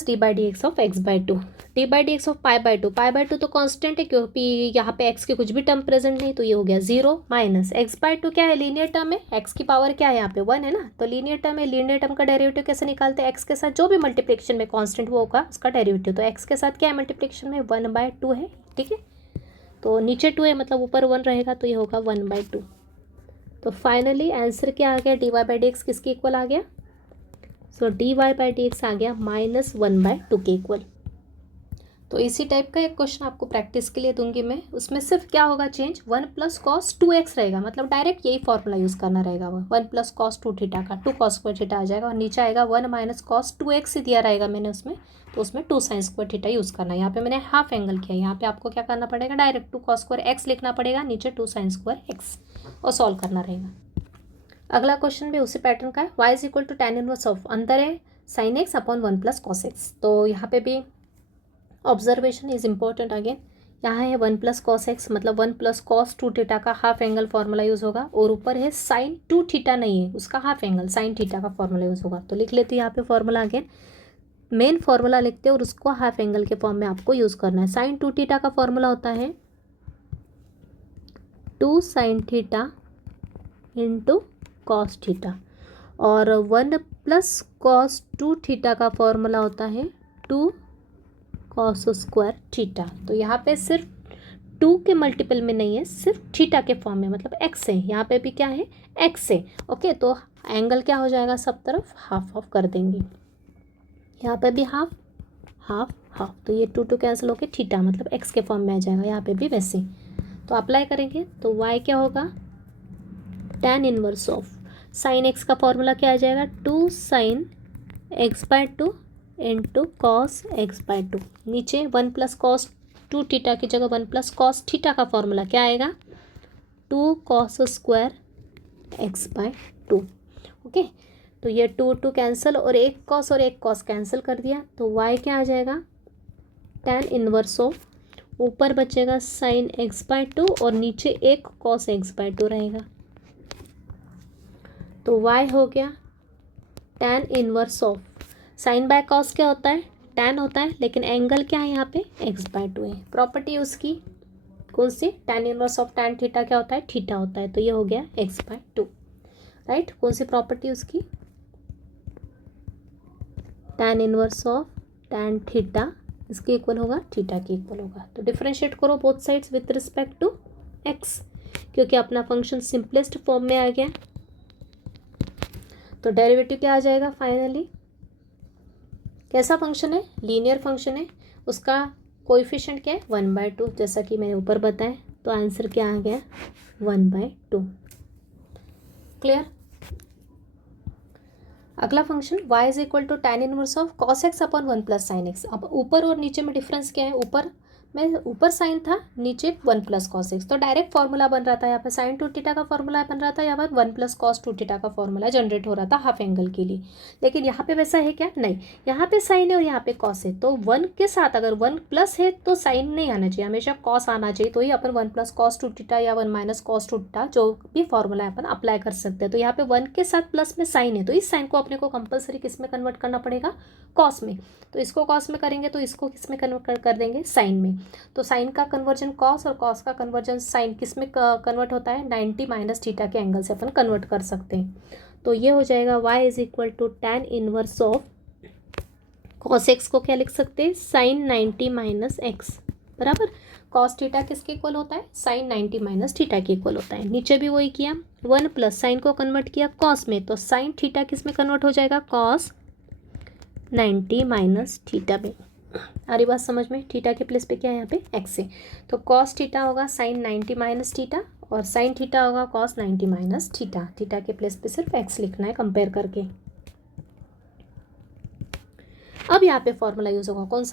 d/dx of x/2, d/dx of π/2 तो कांस्टेंट है क्योंकि यहाँ पे x के कुछ भी टर्म प्रेजेंट नहीं, तो ये हो गया 0 माइनस x/2 क्या है, लीनियर टर्म है, x की पावर क्या है यहाँ पे 1 है ना, तो लीनियर टर्म है, लीनियर टर्म का डेरिवेटिव कैसे निकालते हैं, x के साथ जो भी मल्टीप्लिकेशन में कांस्टेंट वो होगा उसका डेरिवेटिव, तो x के साथ क्या है मल्टीप्लिकेशन में 1/2 है, ठीक है। तो नीचे 2 है मतलब ऊपर 1 रहेगा, तो ये होगा 1/2। तो फाइनली आंसर क्या आ गया, dy/dx किसके इक्वल आ गया, सो dy/dx आ गया -1/2 के इक्वल। तो इसी टाइप का एक क्वेश्चन आपको प्रैक्टिस के लिए दूंगी मैं, उसमें सिर्फ क्या होगा चेंज, 1 + cos 2x रहेगा, मतलब डायरेक्ट यही फॉर्मूला यूज़ करना रहेगा, वो 1 + cos 2 थीटा का 2 cos स्क्वायर थीटा आ जाएगा, और नीचे आएगा 1 - cos 2x ही दिया रहेगा मैंने उसमें, तो उसमें 2 sin स्क्वायर थीटा यूज़ करना है। यहाँ पे मैंने हाफ एंगल किया, यहाँ पे आपको क्या करना पड़ेगा, डायरेक्ट 2 cos स्क्वायर x लिखना पड़ेगा, नीचे 2 sin स्क्वायर x, और सॉल्व करना रहेगा। अगला क्वेश्चन भी उसी पैटर्न का है, y is equal to tan inverse of, अंदर है sin x upon 1 + cos x। तो यहाँ पे भी ऑब्जर्वेशन इज इम्पोर्टेंट अगेन, यहाँ है 1 + cos x, मतलब 1 + cos 2 थीटा का हाफ एंगल फॉर्मूला यूज़ होगा, और ऊपर है sin 2 थीटा नहीं है, उसका हाफ एंगल sin थीटा का फॉर्मूला यूज़ होगा। तो लिख लेते हैं यहाँ पे फॉर्मूला, अगेन मेन फॉर्मूला लिखते हैं और उसको हाफ एंगल के फॉर्म में आपको यूज़ करना है। sin 2 थीटा का फॉर्मूला होता है 2 sin theta into cos theta, और 1 + cos 2 थीटा का फॉर्मूला होता है 2 cos स्क्वायर थीटा। तो यहाँ पे सिर्फ 2 के मल्टीपल में नहीं है, सिर्फ थीटा के फॉर्म में, मतलब x है, यहाँ पे भी क्या है x है। ओके, तो एंगल क्या हो जाएगा, सब तरफ हाफ हाफ कर देंगे, यहाँ पे भी हाफ हाफ हाफ, तो ये 2 कैंसिल होके थीटा मतलब x के फॉर्म में आ जाएगा, यहाँ पे भी वैसे। तो अप्लाई करेंगे तो y क्या होगा, tan inverse of sin x का फॉर्मूला क्या आ जाएगा, 2 sin x/2 into cos x/2, नीचे 1 + cos 2 थीटा की जगह 1 + cos थीटा का फॉर्मूला क्या आएगा, 2 cos स्क्वायर x/2। ओके, तो ये 2 कैंसिल, और एक cos और एक cos कैंसिल कर दिया, तो y क्या आ जाएगा, tan इनवर्स ऑफ, ऊपर बचेगा sin x/2 और नीचे एक cos x/2 रहेगा, तो y हो गया tan inverse of, sine by cos क्या होता है, tan होता है, लेकिन एंगल क्या है यहाँ पे x/2 है। प्रॉपर्टी उसकी कौन सी, tan inverse of tan theta क्या होता है, थीटा होता है, तो ये हो गया x/2, राइट। कौन सी प्रॉपर्टी उसकी, tan inverse of tan theta इसके इक्वल होगा, थीटा के इक्वल होगा। तो डिफरेंशिएट करो both sides with respect to x, क्योंकि अपना फंक्शन सिंपलेस्ट फॉर्म में आ गया, तो डेरिवेटिव क्या आ जाएगा फाइनली, कैसा फंक्शन है, लीनियर फंक्शन है, उसका कोएफिशिएंट क्या है 1/2, जैसा कि मैंने ऊपर बताया, तो आंसर क्या आ गया 1/2। क्लियर। अगला function y is equal to tan inverse of cos x upon 1 + sin x। अब ऊपर और नीचे में डिफरेंस क्या है, ऊपर मैं ऊपर साइन था, नीचे 1 प्लस कॉस एक्स, तो डायरेक्ट फॉर्मूला बन रहा था यहाँ पे, साइन टू थीटा का फॉर्मूला बन रहा था, यहाँ पर 1 प्लस कॉस टू थीटा का फॉर्मूला जनरेट हो रहा था हाफ एंगल के लिए। लेकिन यहाँ पे वैसा है क्या? नहीं, यहाँ पे साइन है और यहाँ पे कॉस है, तो 1 के साथ अगर 1 प्लस है तो साइन नहीं आना चाहिए, हमेशा कॉस आना चाहिए, तो ही अपन 1 प्लस कॉस टू थीटा या 1 माइनस कॉस टू थीटा जो भी फॉर्मूला है अपन अप्लाई कर सकते हैं। तो यहाँ पे 1 के साथ प्लस में साइन है, तो इस साइन को अपने को कंपलसरी किस में कन्वर्ट करना पड़ेगा? कॉस में। तो इसको कॉस में करेंगे तो इसको किस में कन्वर्ट कर देंगे? साइन में। तो साइन का कन्वर्जन कॉस और कॉस का कन्वर्जन साइन किस में कन्वर्ट होता है? 90 माइनस थीटा के एंगल से अपन कन्वर्ट कर सकते हैं। तो ये हो जाएगा y is equal to tan inverse of cos x को क्या लिख सकते हैं? साइन 90 माइनस एक्स बराबर कॉस थीटा किसके इक्वल होता है? साइन 90 माइनस थीटा के इक्वल होता है। नीचे भी वही किया, 1 प्लस साइन को कन्वर्ट किया कॉस में, तो साइन थीटा किस में कन्वर्ट हो जाएगा? कॉस 90 माइनस थीटा में। आ रही बात समझ में? थीटा के प्लेस पे क्या है यहाँ पे? एक्स है, तो कॉस थीटा होगा साइन 90 माइनस थीटा और साइन थीटा होगा कॉस 90 माइनस थीटा। थीटा के प्लेस पे सिर्फ एक्स लिखना है कंपेयर करके। अब यहाँ पे फॉर्मूला यूज होगा कौन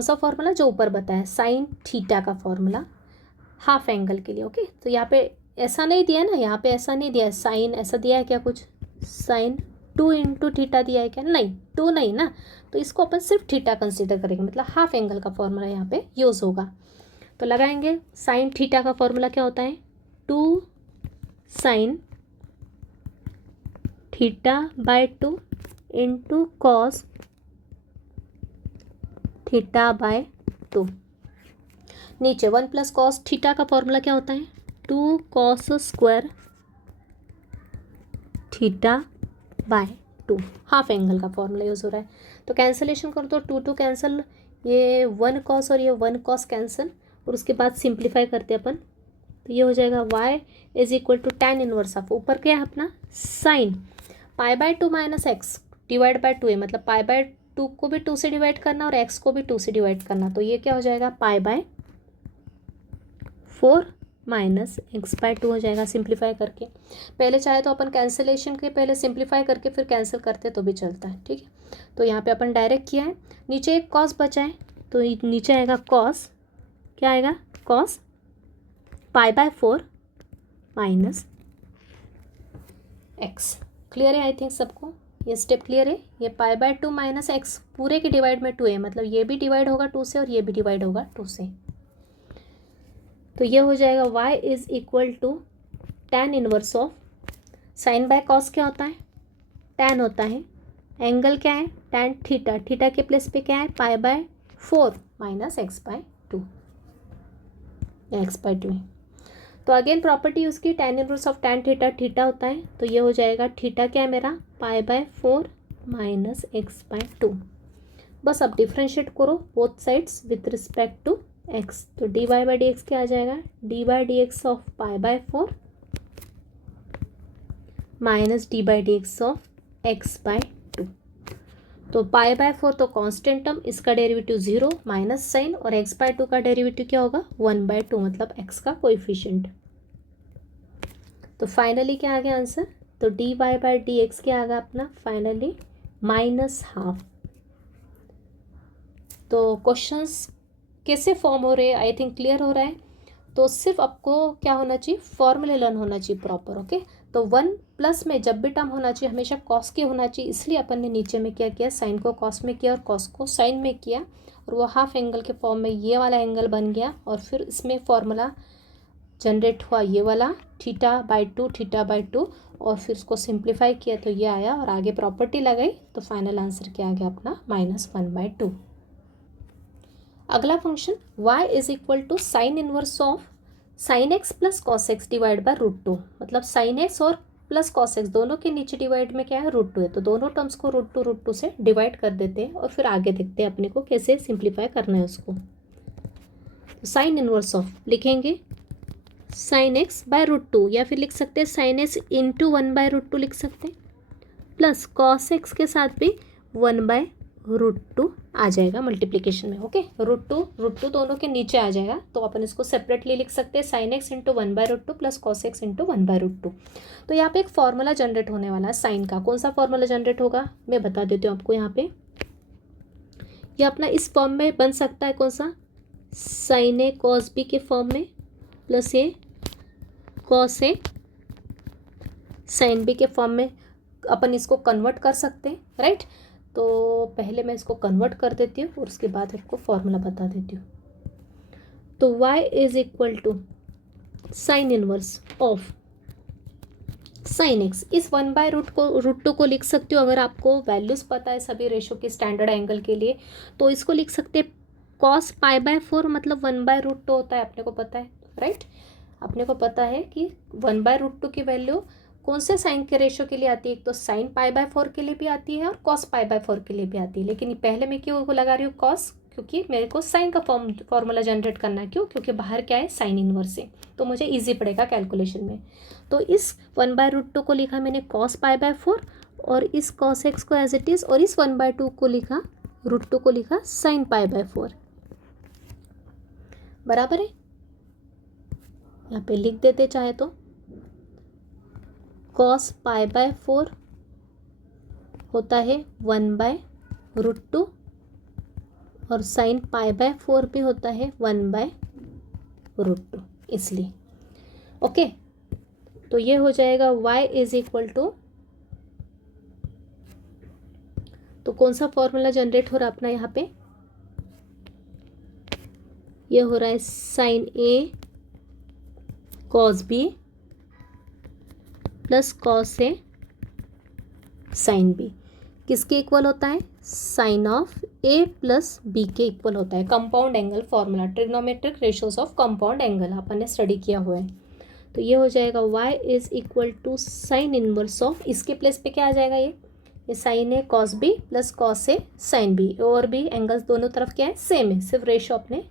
सा फॉर्मूला? जो ऊपर बताया, साइन थीटा का फॉर्मूला हाफ एंगल के लिए। ओके, तो यहाँ पे ऐसा नहीं दिया ना, यहाँ पे ऐसा नहीं दिया है, साइन ऐसा दिया है क्या कुछ? साइन 2 इंटू थीटा दिया है क्या? नहीं, 2 नहीं ना, तो इसको अपन सिर्फ थीटा कंसिडर करेंगे, मतलब हाफ एंगल का फॉर्मूला यहाँ पे यूज़ होगा। तो लगाएंगे, साइन थीटा का फॉर्मूला क्या होता है? 2 sine theta by 2 into cos theta by 2। नीचे 1 प्लस कॉस थीटा का फॉर्मूला क्या होता है? 2 cos square theta by 2। Half angle का फॉर्मूला यूज़ हो रहा है, तो कैंसलेशन कर दो, 2 कैंसिल, ये 1 कॉस और ये 1 कॉस कैंसिल, और उसके बाद सिंप्लीफाई करते अपन, तो ये हो जाएगा y is equal to tan inverse of, ऊपर क्या है अपना? Sine pi by 2 minus x divide by 2 है, मतलब पाई बाय 2 को भी 2 से डिवाइड करना और x को भी 2 से डिवाइड करना, तो ये क्या हो जाएगा? Pi by 4 minus x by 2 हो जाएगा सिंप्लीफाई करके। पहले चाहे तो अपन कैंसिलेशन के पहले सिंप्लीफाई करके फिर कैंसिल करते तो भी चलता है, ठीक है। तो यहाँ पे अपन डायरेक्ट किया है, नीचे एक कॉस बचा है, तो नीचे आएगा कॉस, क्या आएगा? Cos pi by 4 minus x. Clear है आई थिंक सबको? ये स्टेप क्लियर है? ये पाई बाय 2 माइनस एक्स पूरे के डिवाइड में 2 है, मतलब ये भी डिवाइड होगा 2 से और ये भी डिवाइड होगा 2 से, तो ये हो जाएगा y is equal to tan inverse of sine by cos क्या होता है? tan होता है, एंगल क्या है? tan थीटा, थीटा के प्लेस पे क्या है? Pi by 4 minus x by 2, x by 2 है। तो अगेन प्रॉपर्टी यूज़ की, tan inverse of tan theta, theta होता है, तो ये हो जाएगा थीटा क्या है मेरा? Pi by 4 minus x by 2। बस अब डिफ्रेंशिएट करो both sides with respect to x, तो dy बाई डी एक्स क्या आ जाएगा? D by d x of pi by 4 minus d by d x of x by 2। तो pi by 4 तो constant term, इसका डेरिवेटिव 0 माइनस साइन, और x by 2 का derivative क्या होगा? 1 बाय 2, मतलब x का कोएफिशिएंट। तो फाइनली क्या आ गया आंसर? तो d y by d x क्या आ गया अपना? फाइनली -12। तो क्वेश्चंस कैसे फॉर्म हो रहे हैं आई थिंक क्लियर हो रहा है। तो सिर्फ आपको क्या होना चाहिए? फॉर्मूले लर्न होना चाहिए प्रॉपर। ओके, तो 1 प्लस में जब भी टर्म होना चाहिए हमेशा कॉस के होना चाहिए, इसलिए अपन ने नीचे में क्या किया? साइन को कॉस में किया और कॉस को साइन में किया, और वो हाफ एंगल के फॉर्म में ये वाला एंगल बन गया, और फिर इसमें फॉर्मूला जनरेट हुआ ये वाला थीटा बाई 2, थीटा बाई 2, और फिर उसको सिंप्लीफाई किया तो ये आया, और आगे प्रॉपर्टी लगाई तो फाइनल आंसर क्या आ गया अपना? -1/2। अगला function y is equal to sine inverse of sine x plus cos x divide by √2, मतलब साइन एक्स और प्लस कॉस एक्स दोनों के नीचे डिवाइड में क्या है? √2 है, तो दोनों टर्म्स को √2 से डिवाइड कर देते हैं, और फिर आगे देखते हैं अपने को कैसे सिंप्लीफाई करना है उसको। तो साइन इनवर्स ऑफ लिखेंगे साइन एक्स बाय √2, या फिर लिख सकते हैं साइन एक्स इंटू 1/√2 लिख सकते हैं, प्लस कॉस एक्स के साथ भी 1/√2 आ जाएगा मल्टीप्लिकेशन में। ओके, √2 दोनों के नीचे आ जाएगा, तो अपन इसको सेपरेटली लिख सकते हैं sign x into 1/√2 plus cos x into 1/√2। तो यहाँ पे एक फॉर्मूला जनरेट होने वाला है साइन का। कौन सा फॉर्मूला जनरेट होगा मैं बता देती हूँ आपको। यहाँ पे ये अपना इस फॉर्म में बन सकता है कौन सा? साइन ए कॉस बी के फॉर्म में प्लस ये कॉस ए साइन बी के फॉर्म में अपन इसको कन्वर्ट कर सकते हैं, राइट। तो पहले मैं इसको कन्वर्ट कर देती हूँ और उसके बाद आपको फॉर्मूला बता देती हूँ। तो y is equal to sine inverse of sine x, इस 1/√2 को लिख सकती हो। अगर आपको वैल्यूज पता है सभी रेशो के स्टैंडर्ड एंगल के लिए तो इसको लिख सकते हैं कॉस π/4, मतलब 1/√2 होता है, अपने को पता है, राइट। अपने को पता है कि 1/√2 की वैल्यू कौन से साइन के रेशो के लिए आती है, एक तो साइन π/4 के लिए भी आती है और कॉस π/4 के लिए भी आती है। लेकिन पहले मैं क्यों लगा रही हूँ कॉस, क्योंकि मेरे को साइन का फॉर्मूला जनरेट करना है। क्यों? क्योंकि बाहर क्या है, साइन इनवर्स है, तो मुझे इजी पड़ेगा कैलकुलेशन में। तो इस 1/√2 को लिखा मैंने कॉस π/4 और इस कॉस एक्स को एज इट इज़, और इस 1/2 को लिखा √2 को लिखा साइन π/4, बराबर है। यहाँ पे लिख देते चाहे तो कॉस π/4 होता है 1/√2 और साइन π/4 भी होता है 1/√2, इसलिए ओके। तो ये हो जाएगा y इज इक्वल टू, तो कौन सा फॉर्मूला जनरेट हो रहा है अपना यहाँ पे, ये हो रहा है साइन ए कॉस बी प्लस कॉस ए साइन बी, किसके इक्वल होता है, sine of A plus B के इक्वल होता है। Compound angle formula, trigonometric ratios of compound angle अपन ने स्टडी किया हुआ है। तो ये हो जाएगा y is equal to sine inverse of, इसके प्लेस पे क्या आ जाएगा, ये साइन ए कॉस बी प्लस कॉस ए साइन बी, और भी एंगल्स दोनों तरफ क्या है, सेम है, सिर्फ रेशो अपने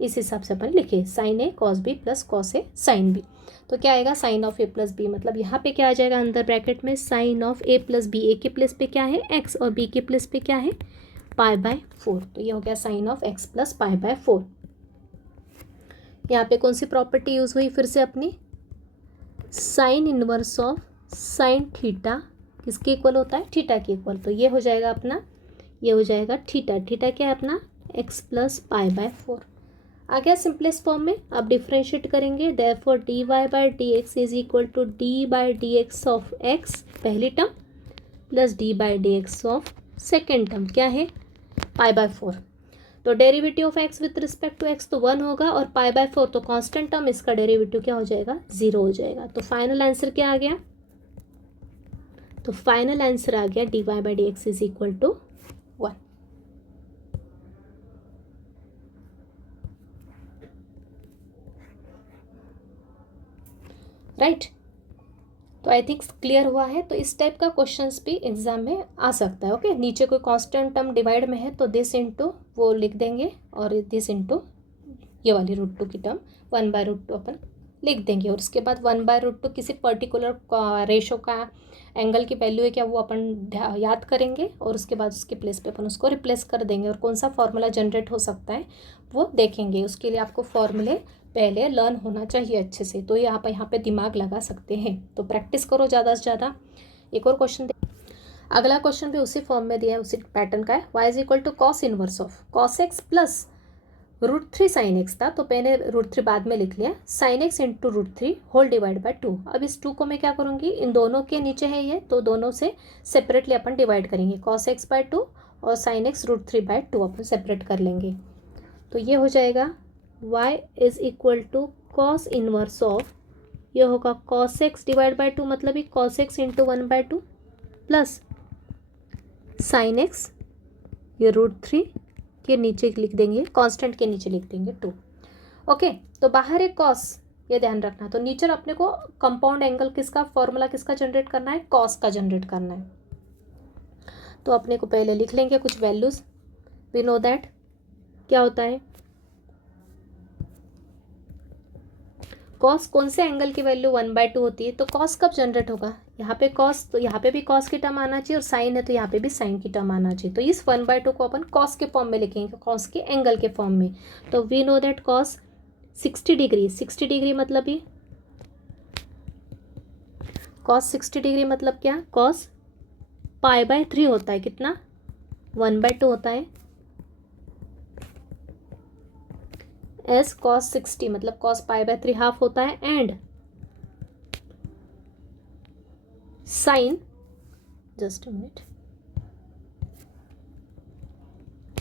इस हिसाब से अपन लिखे, साइन ए कॉस बी प्लस कॉस ए साइन बी। तो क्या आएगा, sine of A plus B, मतलब यहाँ पे क्या आ जाएगा अंदर ब्रैकेट में, sine of A plus B, A के प्लेस पे क्या है एक्स और बी के प्लेस पे क्या है π/4। तो ये हो गया साइन ऑफ एक्स प्लस π/4। यहाँ पे कौन सी प्रॉपर्टी यूज हुई फिर से अपनी, sign inverse of sine theta किसके इक्वल होता है, थीटा के इक्वल। तो ये हो जाएगा अपना, ये हो जाएगा थीटा, थीटा क्या है अपना एक्स प्लस π/4 आ गया सिंपलेस्ट फॉर्म में। अब डिफ्रेंशिएट करेंगे, therefore dy/dx is equal to d/dx of x पहली term plus d/dx of second term, क्या है π/4। तो derivative of x with respect to x तो 1 होगा और π/4 तो कांस्टेंट टर्म, इसका डेरिवेटिव क्या हो जाएगा, 0 हो जाएगा। तो फाइनल आंसर क्या आ गया, तो फाइनल आंसर आ गया dy/dx is equal to 1। Right. तो आई थिंक क्लियर हुआ है। तो इस टाइप का क्वेश्चंस भी एग्जाम में आ सकता है। ओके, नीचे कोई कांस्टेंट टर्म डिवाइड में है तो दिस इंटू वो लिख देंगे और दिस इंटू ये वाली √2 की टर्म 1/√2 अपन लिख देंगे, और उसके बाद 1/√2 किसी पर्टिकुलर रेशो का एंगल की वैल्यू है क्या वो अपन याद करेंगे, और उसके बाद उसके प्लेस पे अपन उसको रिप्लेस कर देंगे, और कौन सा फॉर्मूला जनरेट हो सकता है वो देखेंगे। उसके लिए आपको फॉर्मूले पहले लर्न होना चाहिए अच्छे से, तो ये आप यहाँ पे दिमाग लगा सकते हैं। तो प्रैक्टिस करो ज़्यादा से ज़्यादा। एक और क्वेश्चन, अगला क्वेश्चन भी उसी फॉर्म में दिया है, उसी पैटर्न का है। y is equal to cos inverse of cos x plus √3 sine x था, तो मैंने √3 बाद में लिख लिया, sine x into √3 whole divide by 2। अब इस 2 को मैं क्या करूँगी, इन दोनों के नीचे है ये, तो दोनों से सेपरेटली अपन डिवाइड करेंगे, कॉस एक्स बाय 2 और साइन एक्स √3/2 अपन सेपरेट कर लेंगे। तो ये हो जाएगा y is equal to cos inverse of, ये होगा कॉस एक्स डिवाइड बाय 2, मतलब ये cos x into 1/2 plus sine x, ये √3 के नीचे लिख देंगे, कांस्टेंट के नीचे लिख देंगे 2। ओके, तो बाहर एक कॉस, ये ध्यान रखना। तो नीचे अपने को कंपाउंड एंगल किसका फॉर्मूला किसका जनरेट करना है, कॉस का जनरेट करना है। तो अपने को पहले लिख लेंगे कुछ वैल्यूज, वी नो दैट क्या होता है, कॉस कौन से एंगल की वैल्यू 1/2 होती है। तो कॉस कब जनरेट होगा, यहाँ पे कॉस, तो यहाँ पे भी कॉस की टर्म आना चाहिए, और साइन है तो यहाँ पे भी साइन की टर्म आना चाहिए। तो इस 1/2 को अपन कॉस के फॉर्म में लिखेंगे, कॉस के एंगल के फॉर्म में। तो we know that cos 60 degree, 60 degree मतलब ये कॉस 60 डिग्री मतलब क्या, कॉस π/3 होता है, कितना 1/2 होता है, एज कॉस 60 मतलब कॉस π/3 हाफ होता है, and sine, just a minute,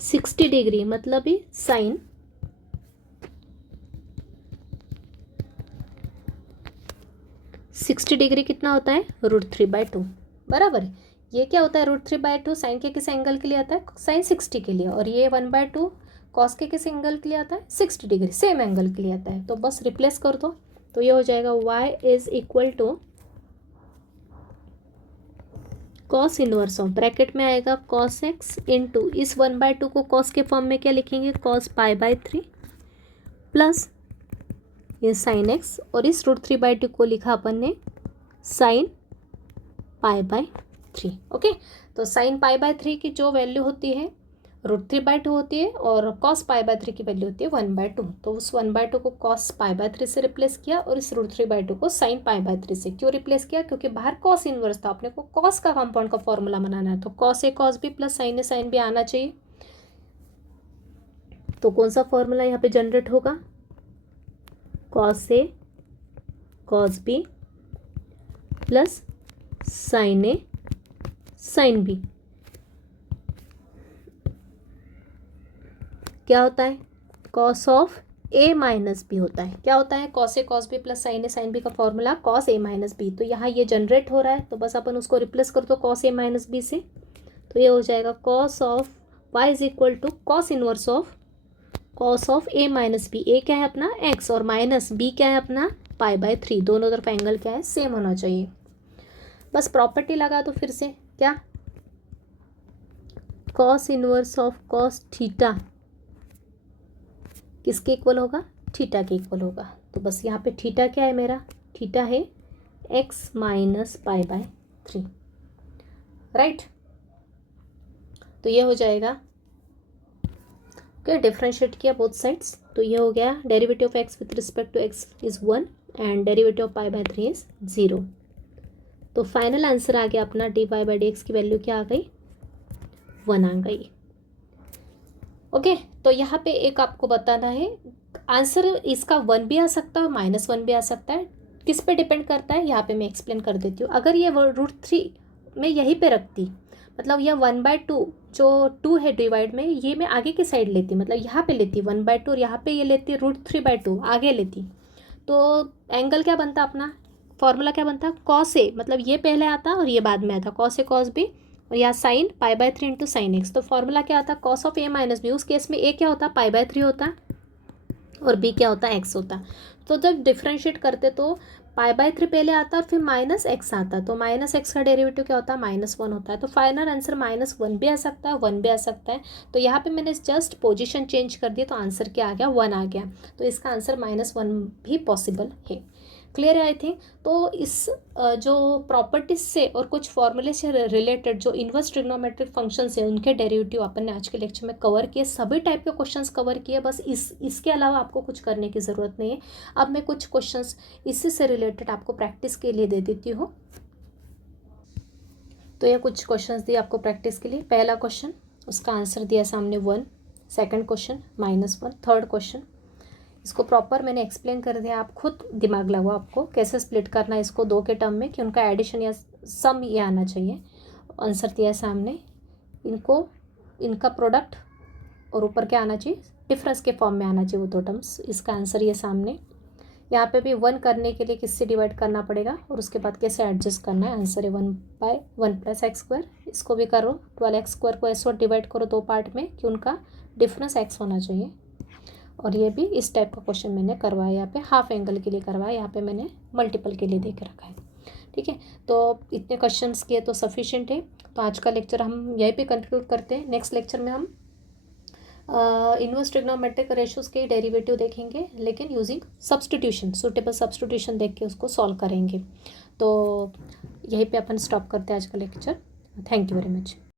60 degree मतलब ही साइन 60 डिग्री कितना होता है, √3/2 बराबर है। ये क्या होता है, √3/2 साइन के किस एंगल के लिए आता है, साइन 60 के लिए, और ये 1/2 कॉस के किस एंगल के लिए आता है, 60 डिग्री, सेम एंगल के लिए आता है। तो बस रिप्लेस कर दो, तो ये हो जाएगा y is equal to cos inverse of, bracket में आएगा कॉस x इंटू इस 1/2 को कॉस के फॉर्म में क्या लिखेंगे, कॉस π/3 प्लस ये साइन x, और इस √3/2 को लिखा अपन ने साइन π/3। ओके, तो साइन π/3 की जो वैल्यू होती है √3/2 होती है, और कॉस π/3 की वैल्यू होती है 1/2। तो उस 1/2 को कॉस π/3 से रिप्लेस किया, और इस √3/2 को साइन π/3 से। क्यों रिप्लेस किया, क्योंकि बाहर कॉस इनवर्स था, अपने को कॉस का कंपाउंड का फॉर्मूला बनाना है, तो cos a cos B plus sine a sine B आना चाहिए। तो कौन सा फॉर्मूला यहाँ पे जनरेट होगा, cos a cos B plus sine a sine b क्या होता है, cos of A minus b होता है। क्या होता है, cos a cos B plus sine a sine b का formula cos a minus b. तो यहाँ ये जनरेट हो रहा है, तो बस अपन उसको रिप्लेस कर दो कॉस ए माइनस बी से, तो ये हो जाएगा cos of y is equal to cos inverse of cos of A minus B. A क्या है अपना एक्स, और माइनस बी क्या है अपना π/3, दोनों तरफ एंगल क्या है, सेम होना चाहिए। बस प्रॉपर्टी लगा दो फिर से, क्या, cos inverse of cos theta किसके इक्वल होगा, थीटा के इक्वल होगा। तो बस यहाँ पे थीटा क्या है मेरा, थीटा है x माइनस π/3, राइट। तो ये हो जाएगा, ओके, डिफ्रेंशिएट किया बोथ साइड्स, तो ये हो गया derivative of x with respect to x is 1 and derivative of π/3 is 0। तो फाइनल आंसर आ गया अपना dy/dx की वैल्यू क्या आ गई, 1 आ गई। ओके, तो यहाँ पे एक आपको बताना है, आंसर इसका 1 भी आ सकता है, -1 भी आ सकता है, किस पे डिपेंड करता है यहाँ पे मैं एक्सप्लेन कर देती हूँ। अगर ये √3 में यहीं पे रखती, मतलब यह 1/2 जो 2 है डिवाइड में, ये मैं आगे की साइड लेती, मतलब यहाँ पे लेती 1/2, और यहाँ पे ये लेती √3/2 आगे लेती, तो एंगल क्या बनता अपना, फॉर्मूला क्या बनता, कॉस ए, मतलब ये पहले आता और ये बाद में आता, कॉस ए कॉस बी, और यहाँ साइन π/3 इंटू साइन एक्स। तो फॉर्मूला क्या होता है, cos of A minus b. उस केस में ए क्या होता है, π/3 होता और बी क्या होता है, एक्स होता। तो जब डिफ्रेंशिएट करते तो π/3 पहले आता और फिर -x आता, तो -x का डेरिवेटिव क्या होता है, -1 होता है। तो फाइनल आंसर -1 भी आ सकता है, 1 भी आ सकता है। तो यहाँ पे मैंने जस्ट पोजीशन चेंज कर दिया, तो आंसर क्या आ गया, 1 आ गया। तो इसका आंसर -1 भी पॉसिबल है। क्लियर है आई थिंक। तो इस जो प्रॉपर्टीज से और कुछ फॉर्मूले से रिलेटेड जो इन्वर्स ट्रिग्नोमेट्रिक फंक्शंस है, उनके डेरिवेटिव अपन ने आज के लेक्चर में कवर किए, सभी टाइप के क्वेश्चंस कवर किए। बस इसके अलावा आपको कुछ करने की ज़रूरत नहीं है। अब मैं कुछ क्वेश्चंस इसी से रिलेटेड आपको प्रैक्टिस के लिए दे देती हूँ। तो ये कुछ क्वेश्चंस दिए आपको प्रैक्टिस के लिए। पहला क्वेश्चन, उसका आंसर दिया सामने 1, सेकंड क्वेश्चन -1, थर्ड क्वेश्चन, इसको प्रॉपर मैंने एक्सप्लेन कर दिया, आप खुद दिमाग लगाओ आपको कैसे स्प्लिट करना है इसको 2 के टर्म में, कि उनका एडिशन या सम ये आना चाहिए। आंसर दिया है सामने, इनका प्रोडक्ट और ऊपर क्या आना चाहिए, डिफरेंस के फॉर्म में आना चाहिए वो 2 टर्म्स। इसका आंसर ये सामने, यहाँ पे भी 1 करने के लिए किससे डिवाइड करना पड़ेगा और उसके बाद कैसे एडजस्ट करना है। आंसर है 1/1 + x²। इसको भी करो, 12x² को s और डिवाइड करो 2 पार्ट में, कि उनका डिफरेंस x होना चाहिए। और ये भी इस टाइप का क्वेश्चन मैंने करवाया, यहाँ पे हाफ एंगल के लिए करवाया, यहाँ पे मैंने मल्टीपल के लिए दे के रखा है। ठीक है, तो इतने क्वेश्चंस किए तो सफिशिएंट है। तो आज का लेक्चर हम यहीं पे कंक्लूड करते हैं। नेक्स्ट लेक्चर में हम इन्वर्स ट्रिग्नोमेट्रिक रेशियोज के डेरिवेटिव देखेंगे, लेकिन यूजिंग सब्स्टिट्यूशन, सूटेबल सब्स्टिट्यूशन देख के उसको सॉल्व करेंगे। तो यहीं पे अपन स्टॉप करते हैं आज का lecture. Thank you very much.